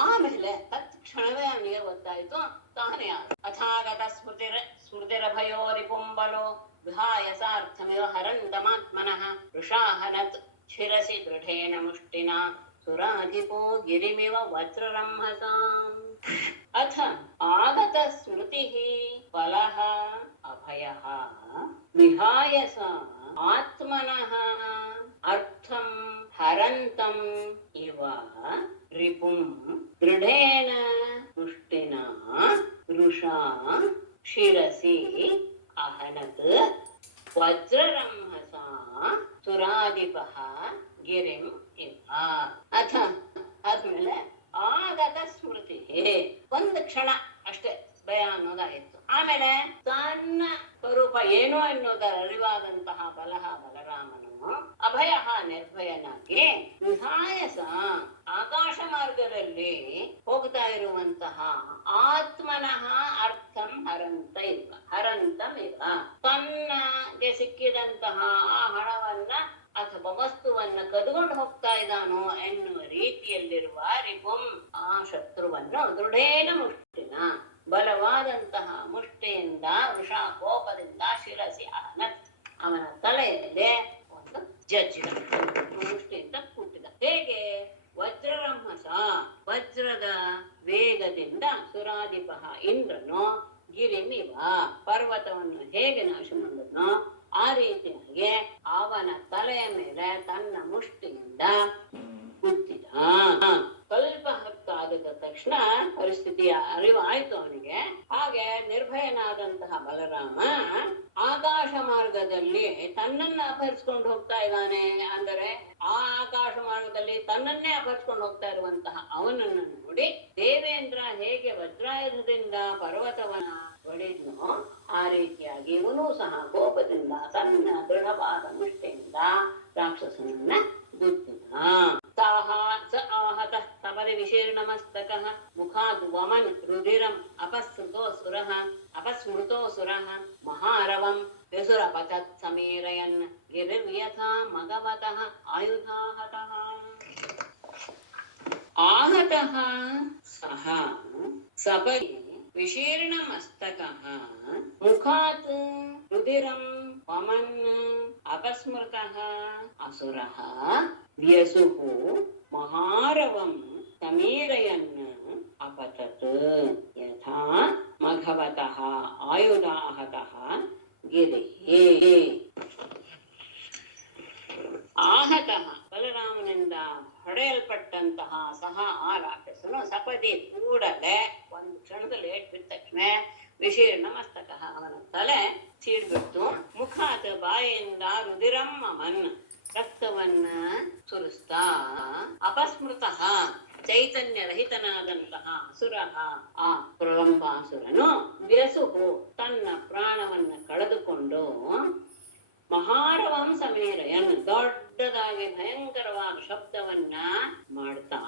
ಆಮೇಲೆ ತತ್ಕ್ಷಣವೇ ಅವನಿಗೆ ಗೊತ್ತಾಯ್ತು ತಾನೇ ಅಥಾಗತ ಸ್ಮೃತಿರ ಭಯೋ ರಿಪುಂಬಲೋ ವಿಹಾಯಸಾರ್ಥಮಿವ ಹರಂತಮಾತ್ಮನಃ ವೃಷಾಹನತ್ ಶಿರಸಿ ದೃಢೇನ ಮುಷ್ಟಿನ ಸುರಾಧಿಪೋ ಗಿರಿಮಿವ ವಜ್ರರಂಹಸಾಂ. ಅಥ ಆಗತ ಸ್ಮೃತಿಃ ಫಲಃ ಅಭಯಃ ವಿಹಾಯ ಸ ಆತ್ಮನಃ ಅರ್ಥಂ ಹರಂತಂ ಇವ ರಿಪುಂ ದೃಢೇನ ಮುಷ್ಟಿನ ವೃಷಾ ಶಿರಸಿ ಅಹನತ್ ವಜ್ರರಂಹಸಾ ಸುರಾಧಿಪಃ ಗಿರಿಂ ಇವ. ಅಥ ಆದ್ಮೇಲೆ ಆಗತ ಸ್ಮೃತಿ, ಒಂದು ಕ್ಷಣ ಅಷ್ಟೇ ಭಯ ಅನ್ನೋದಾಯಿತು. ಆಮೇಲೆ ತನ್ನ ಸ್ವರೂಪ ಏನು ಅನ್ನೋದರ ಅರಿವಾದಂತಹ ಬಲರಾಮನು ಅಭಯ ನಿರ್ಭಯನಾಗಿ ವಿಹಾಯಸ ಆಕಾಶ ಮಾರ್ಗದಲ್ಲಿ ಹೋಗ್ತಾ ಇರುವಂತಹ ಆತ್ಮನಃ ಅರ್ಥಂ ಹರಂತಮಿವ ತನ್ನಗೆ ಸಿಕ್ಕಿದಂತಹ ಆ ಹಣವನ್ನ ಅಥವಾ ವಸ್ತುವನ್ನ ಕದ್ಕೊಂಡು ಹೋಗ್ತಾ ಇದ್ದಾನೋ ಎನ್ನುವ ರೀತಿಯಲ್ಲಿರುವ ರಿಪುಂ ಆ ಶತ್ರುವನ್ನು ದೃಢೇನ ಮುಷ್ಟಿನ ಬಲವಾದಂತಹ ಮುಷ್ಟಿಯಿಂದ ವೃಷಾ ಕೋಪದಿಂದ ಶಿರಸಿ ಅಹನತ್ ಅವನ ತಲೆಯಲ್ಲಿ ಒಂದು ಜಜ್ಜಿದ ಮುಷ್ಟಿಯಿಂದ ಕೂಟಿದ. ಹೇಗೆ? ವಜ್ರರಂಹಸ ವಜ್ರದ ವೇಗದಿಂದ ಸುರಾಧಿಪ ಇಂದ್ರನು ಗಿರಿಮಿವ ಪರ್ವತವನ್ನು ಹೇಗೆ ನಾಶ ಮಾಡಿದ್ನೋ ಆ ರೀತಿಯಾಗಿ ಅವನ ತಲೆಯ ಮೇಲೆ ತನ್ನ ಮುಷ್ಟಿಯಿಂದ ಕುತ್ತಿದ. ಸ್ವಲ್ಪ ಹೊತ್ತಾದ ತಕ್ಷಣ ಪರಿಸ್ಥಿತಿಯ ಅರಿವಾಯ್ತು ಅವನಿಗೆ. ಹಾಗೆ ನಿರ್ಭಯನಾದಂತಹ ಬಲರಾಮ ಆಕಾಶ ಮಾರ್ಗದಲ್ಲಿ ತನ್ನನ್ನ ಅಪಹರಿಸ್ಕೊಂಡು ಹೋಗ್ತಾ ಇದ್ದಾನೆ. ಅಂದರೆ ಆ ಆಕಾಶ ಮಾರ್ಗದಲ್ಲಿ ತನ್ನನ್ನೇ ಅಪಹರಿಸ್ಕೊಂಡು ಹೋಗ್ತಾ ಇರುವಂತಹ ಅವನನ್ನು ನೋಡಿ ದೇವೇಂದ್ರ ಹೇಗೆ ವಜ್ರಾಯುಧದಿಂದ ಪರ್ವತವನ್ನ ಹೊಡೆದ್ನೋ ಆ ರೀತಿಯಾಗಿ ಇವನು ಸಹ ಕೋಪದಿಂದ ತನ್ನ ದೃಢವಾದ ಮುಷ್ಟಿಯಿಂದ ರಾಕ್ಷಸನನ್ನ ಗುದ್ದಿದ. आहतः सपदि विशीर्णमस्तकः मुखाद् वमन् रुधिरम् अपस्मृतो सुरः महारवं व्यसुरपतत् समीरयन् गिरिर्यथा मघवतः आयुधाहतः. आहतः सः सपदि विशीर्णमस्तकः मुखात् रुधिरं वमन् अपस्मृतः असुरः व्यसुः महारवं समीरयन् अपतत् यथा मघवतः आयुधाहतः गिरिः. आहतಃ ಬಲರಾಮನಿಂದ ಹೊಡೆಯಲ್ಪಟ್ಟಂತಹ ಸಹ ಆ ರಾಕ್ಷಸನು ಸಪದಿ ಕೂಡಲೇ ಒಂದು ಕ್ಷಣದಲ್ಲಿ ಏಟ್ಬಿಟ್ಟ ತಕ್ಷಣ ವಿಶೀರ್ಣ ಮಸ್ತಕ ಅವನ ತಲೆ ಸೀಡ್ಬಿಟ್ಟು ಮುಖಾತ್ ಬಾಯಿಯಿಂದ ರುಧಿರಂ ಅಮನ್ ರಕ್ತವನ್ನ ಸುರಿಸ್ತಾ ಅಪಸ್ಮೃತಃ ಚೈತನ್ಯ ರಹಿತನಾದಂತಹ ಅಸುರ ಆ ಪ್ರಲಂಬಾಸುರನು ವ್ಯಸುಹು ತನ್ನ ಪ್ರಾಣವನ್ನ ಕಳೆದುಕೊಂಡು ಮಹಾರವಂ ಸಮೀರಯನ್ ದೊಡ್ಡದಾಗಿ ಭಯಂಕರವಾದ ಶಬ್ದವನ್ನ ಮಾಡ್ತಾ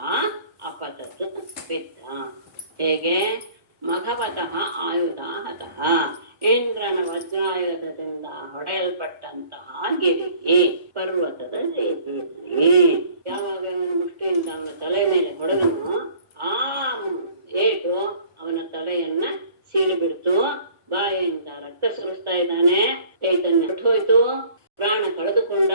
ಅಪತತ್ ಬಿದ್ದ. ಹೇಗೆ? ಮಘವತಃ ಆಯುಧಾಹತಃ ಇಂದ್ರನ ವಜ್ರಾಯುಧದಿಂದ ಹೊಡೆಯಲ್ಪಟ್ಟಂತಹ ಗಿರಿ ಪರ್ವತದ ರೀತಿಯಲ್ಲಿ. ಹೊರಟೋಯ್ತು, ಪ್ರಾಣ ಕಳೆದುಕೊಂಡ.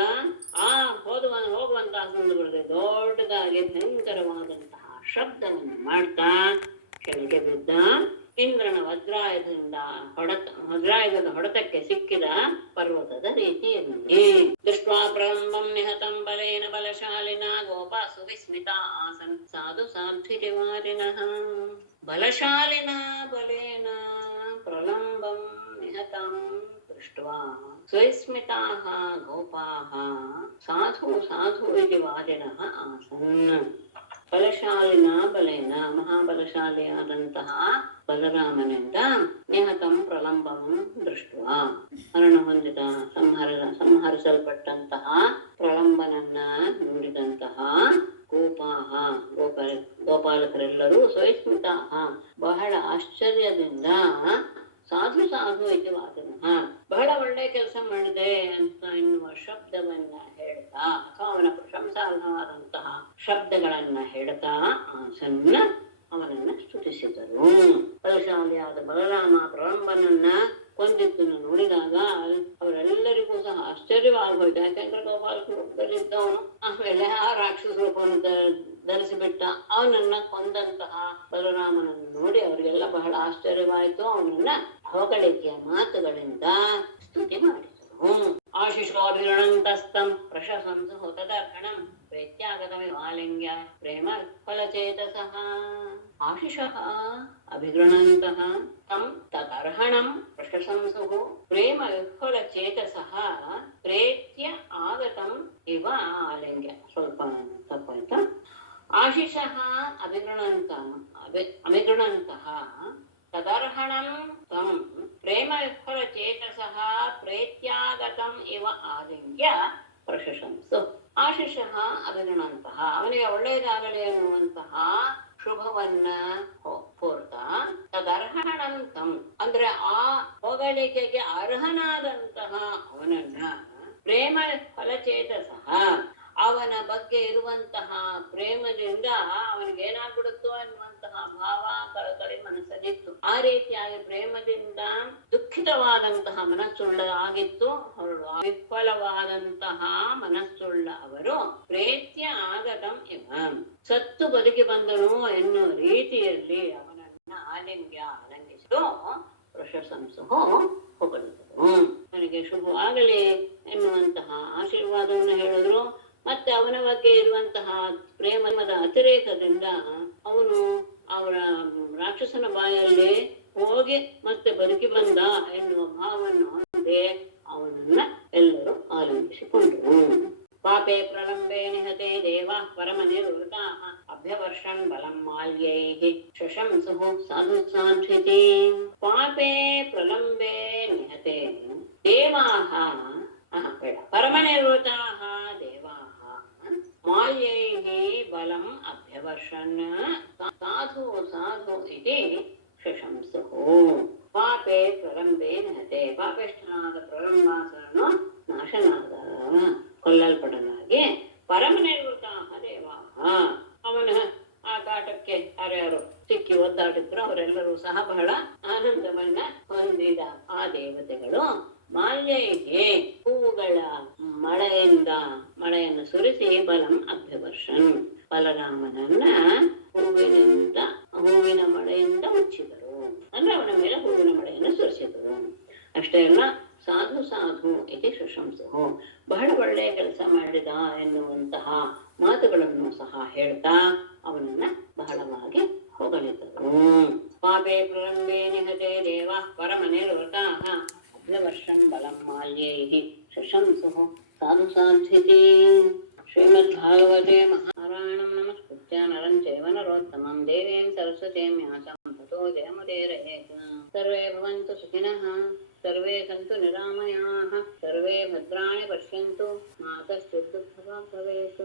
ಆ ಹೋಗುವಂತಹ ಸಂದರ್ಭದಲ್ಲಿ ದೊಡ್ಡದಾಗಿ ಭಯಂಕರವಾದಂತಹ ಶಬ್ದವನ್ನು ಮಾಡ್ತಾ ಕೆಳಗೆ ಬಿದ್ದ. ಇಂದ್ರನ ವಜ್ರಾಯುಧದ ಹೊಡೆತಕ್ಕೆ ಸಿಕ್ಕಿದ ಪರ್ವತದ ರೀತಿಯಲ್ಲಿ. ದೃಷ್ಟ್ವಾ ಪ್ರಲಂಬಂ ನಿಹತಂ ಬಲೇನ ಬಲಶಾಲಿನ ಗೋಪಾಸು ವಿಸ್ಮಿತಾ ಆಸನ್ ಸಾಧು ಸಾಧ್ವಿರಿವಾರಿಣಃ. ಬಲಶಾಲಿನ ಬಲೇನ ಪ್ರಲಂಬಂ ನಿಹತಂ ದೃಷ್ಟ್ವಾ ಸ್ವಸ್ಮಿತಾಃ ಗೋಪಾಃ ಸಾಧು ಸಾಧು ಇತಿ ವಾದಿನಃ ಆಸನ್. ಬಲಶಾಲಿನ ಬಲೇನ ಮಹಾಬಲಶಾಲಿಯಾದಂತಹ ಬಲರಾಮನಿಂದ ನಿಹತಂ ಪ್ರಲಂಬಂ ದೃಷ್ಟ್ವಾ ಮರಣ ಹೊಂದಿದ ಸಂಹರಿಸಲ್ಪಟ್ಟಂತಹ ಪ್ರಲಂಬನನ್ನ ನೋಡಿದಂತಹ ಗೋಪಾಲಕರೆಲ್ಲರೂ ಸ್ವಸ್ಮಿತಾಃ ಬಹಳ ಆಶ್ಚರ್ಯದಿಂದ ಸಾಧು ಸಾಧು ಇತಿ ವಾದಿನಃ ಬಹಳ ಒಳ್ಳೆ ಕೆಲಸ ಮಾಡಿದೆ ಅಂತ ಎನ್ನುವ ಶಬ್ದವನ್ನ ಹೇಳ್ತಾ ಅಥವಾ ಅವನ ಪ್ರಶಂಸಾರ್ಹವಾದಂತಹ ಶಬ್ದಗಳನ್ನ ಹೇಳ್ತಾ ಆಸನ್ನ ಅವನನ್ನ ಸ್ತುತಿಸಿದರು. ಬಲಶಾಲಿಯಾದ ಬಲರಾಮ ಪ್ರಲಂಬನನ್ನ ಕೊಂದಿದ್ದನ್ನು ನೋಡಿದಾಗ ಅವರೆಲ್ಲರಿಗೂ ಸಹ ಆಶ್ಚರ್ಯವಾಗೋಯ್ತು. ಯಾಕೆಂದ್ರೆ ಗೋಪಾಲ ರೂಪದಲ್ಲಿದ್ದವನು ಆಮೇಲೆ ಆ ರಾಕ್ಷಸ ರೂಪವನ್ನು ಧರಿಸಿಬಿಟ್ಟ. ಅವನನ್ನ ಕೊಂದಂತಹ ಬಲರಾಮನನ್ನು ನೋಡಿ ಅವರಿಗೆಲ್ಲ ಬಹಳ ಆಶ್ಚರ್ಯವಾಯಿತು. ಅವನನ್ನ ಹೊಗಳಿಕೆಯ ಮಾತುಗಳಿಂದ ಸ್ತುತಿ ಮಾಡಿದರು. ಆಶಿಷೋಭಿಗಣಂತಸ್ತಂ ಪ್ರಶಂಸು ತದರ್ಹಣಂ ಪ್ರೇತ್ಯಾಗತಮಿವಾಲಿಂಗ್ಯ ಪ್ರೇಮ ಫಲಚೇತಸಃ. ಆಶಿಷಃ ಅಭಿಗೃಣಂತಃ ತಂ ತದರ್ಹಣಂ ಪ್ರಶಂಸುಃ ಪ್ರೇಮ ವಿಫಲಚೇತಸಃ ಪ್ರೇತ್ಯ ಆಗತಂ ಇವ ಆಲಿಂಗ್ಯ. ಸ್ವಲ್ಪ ತಪ್ಪಾಯ್ತಾ? ಆಶಿಷಃ ಅಭಿಗೃಣಂತಃ ತದರ್ಹಣಂ ತ್ವಂ ಪ್ರೇಮ ವಿಫಲಚೇತಸಃ ಪ್ರೇತ್ಯಾಗತಂ ಇವ ಆಲಿಂಗ್ಯ ಪ್ರಶಂಸು. ಆಶಿಷಃ ಅಭಿಗೃಣಂತಹ ಅವನಿಗೆ ಒಳ್ಳೆಯದಾಗಲಿ ಅನ್ನುವಂತಹ ಶುಭವನ್ನ ಕೋರ್ತಾ ತದರ್ಹಣಂ ತಂ ಅಂದ್ರೆ ಆ ಹೊಗಳಿಕೆಗೆ ಅರ್ಹನಾದಂತಹ ಅವನನ್ನ ಪ್ರೇಮ ಫಲಚೇತಸಃ ಅವನ ಬಗ್ಗೆ ಇರುವಂತಹ ಪ್ರೇಮದಿಂದ ಅವನಿಗೆ ಏನಾಗ್ಬಿಡುತ್ತೋ ಅನ್ನುವಂತಹ ಭಾವ ಕಳಕಳಿ ಮನಸ್ಸಲ್ಲಿತ್ತು. ಆ ರೀತಿಯಾಗಿ ಪ್ರೇಮದಿಂದ ದುಃಖಿತವಾದಂತಹ ಮನಸ್ಸುಳ್ಳ ಆಗಿತ್ತು ಹೊರಡು. ವಿಫಲವಾದಂತಹ ಮನಸ್ಸುಳ್ಳ ಅವರು ಪ್ರೇತ್ಯ ಆಗತಂ ಇವ ಸತ್ತು ಬದುಕಿ ಬಂದನು ಎನ್ನುವ ರೀತಿಯಲ್ಲಿ ಅವನನ್ನ ಆಲಿಂಗಿಸಿದು ಪ್ರಶಂಸು ಹೊಗಳಿದರು. ಅವನಿಗೆ ಶುಭವಾಗಲಿ ಎನ್ನುವಂತಹ ಆಶೀರ್ವಾದವನ್ನು ಹೇಳಿದ್ರು. ಮತ್ತೆ ಅವನ ಬಗ್ಗೆ ಇರುವಂತಹ ಪ್ರೇಮದ ಅತಿರೇಕದಿಂದ ಅವನು ಅವರ ರಾಕ್ಷಸನ ಬಾಯಲ್ಲಿ ಹೋಗಿ ಮತ್ತೆ ಬದುಕಿ ಬಂದ ಎನ್ನುವ ಭಾವವನ್ನು ಹೊಂದಿ ಅವನನ್ನ ಎಲ್ಲರೂ ಆಲಂಬಿಸಿಕೊಂಡರು. ಪಾಪೆ ಪ್ರಲಂಬೆ ನಿಹತೆ ದೇವ ಪರಮ ನಿವೃತಾಃ ಅಭ್ಯವರ್ಷನ್ ಬಲಂ ಮಾಲ್ಯೈಃ ಶಶಂಸುಃ ಸಾಧು ಸಾಧ್ವಿತಿ. ಪಾಪೆ ಪ್ರಲಂಬೆ ನಿಹತೆ ದೇವಾಃ ಪರಮನಿವೃತಾಃ ದೇವಾಃ ಮಾಲ್ಯೈಃ ಬಲಂ ಅಭ್ಯವರ್ಷನ್ ಸಾಧು ಸಾಧು ಇತಿ ಶಶಂಸುಃ. ಪಾಪೆ ಪ್ರಲಂಬೆ ನಿಹತೆ ಪಾಪಿಷ್ಠನಾದ ಪ್ರಲಂಬಾಸುರನು ನಾಶನಾದ ಕೊಲ್ಲಲ್ಪಡಲಾಗಿ ಪರಮನಿವೃತಾಃ ದೇವಾಃ ಅವನ ಆ ಕಾಟಕ್ಕೆ ಯಾರ್ಯಾರು ಸಿಕ್ಕಿ ಒದ್ದಾಡಿದ್ರು ಅವರೆಲ್ಲರೂ ಸಹ ಬಹಳ ಆನಂದವನ್ನ ಹೊಂದಿದ ಆ ದೇವತೆಗಳು ಮಾಲ್ಯೈಗೆ ಹೂವುಗಳ ಮಳೆಯನ್ನು ಸುರಿಸಿ ಬಲಂ ಅಭ್ಯವರ್ಷನ್ ಬಲರಾಮನನ್ನ ಹೂವಿನ ಮಳೆಯಿಂದ ಮುಚ್ಚಿದರು. ಅಂದ್ರೆ ಅವನ ಮೇಲೆ ಹೂವಿನ ಮಳೆಯನ್ನು ಸುರಿಸಿದರು. ಅಷ್ಟೇ ಅಲ್ಲ, ಸಾಧು ಸಾಧು ಇತಿ ಶಶಂಸು ಬಹಳ ಒಳ್ಳೆಯ ಕೆಲಸ ಮಾಡಿದ ಎನ್ನುವಂತಹ ಮಾತುಗಳನ್ನು ಸಹ ಹೇಳ್ತಾ ಅವನನ್ನ ಬಹಳವಾಗಿ ಹೊಗಳಿದರು. ಪಾಪೆ ಪ್ರಲಂಬೆ ನಿಹತೆ ದೇವ ಪರಮನಿವೃತಾಃ ಅಭ್ಯವರ್ಷನ್ ಬಲಂ ಮಾಲ್ಯೈಃ ಶಶಂಸುಃ ಸಾಧು ಸಾಧ್ವಿತಿ. ಶ್ರೀಮದ್ಭಾಗವತೆ ಮಹಾರಾಯಣಂ ನಮಸ್ಕೃತ್ಯ ನರಂ ಚೈವ ನರೋತ್ತಮಂ ದೇವೀಂ ಸರಸ್ವತೀಂ ವ್ಯಾಸಂ ತतो ಜಯಮುದೀರಯೇತ್. ಸರ್ವೇ ಭವಂತು ಸುಖಿನಃ, ಸರ್ವೇ ಸಂತು ನಿರಾಮಯಾಃ, ಸರ್ವೇ ಭದ್ರಾಣಿ ಪಶ್ಯन्तु, ಮಾ ಕಶ್ಚಿತ್ ದುಃಖಭಾಗ್ ಭವೇತ್.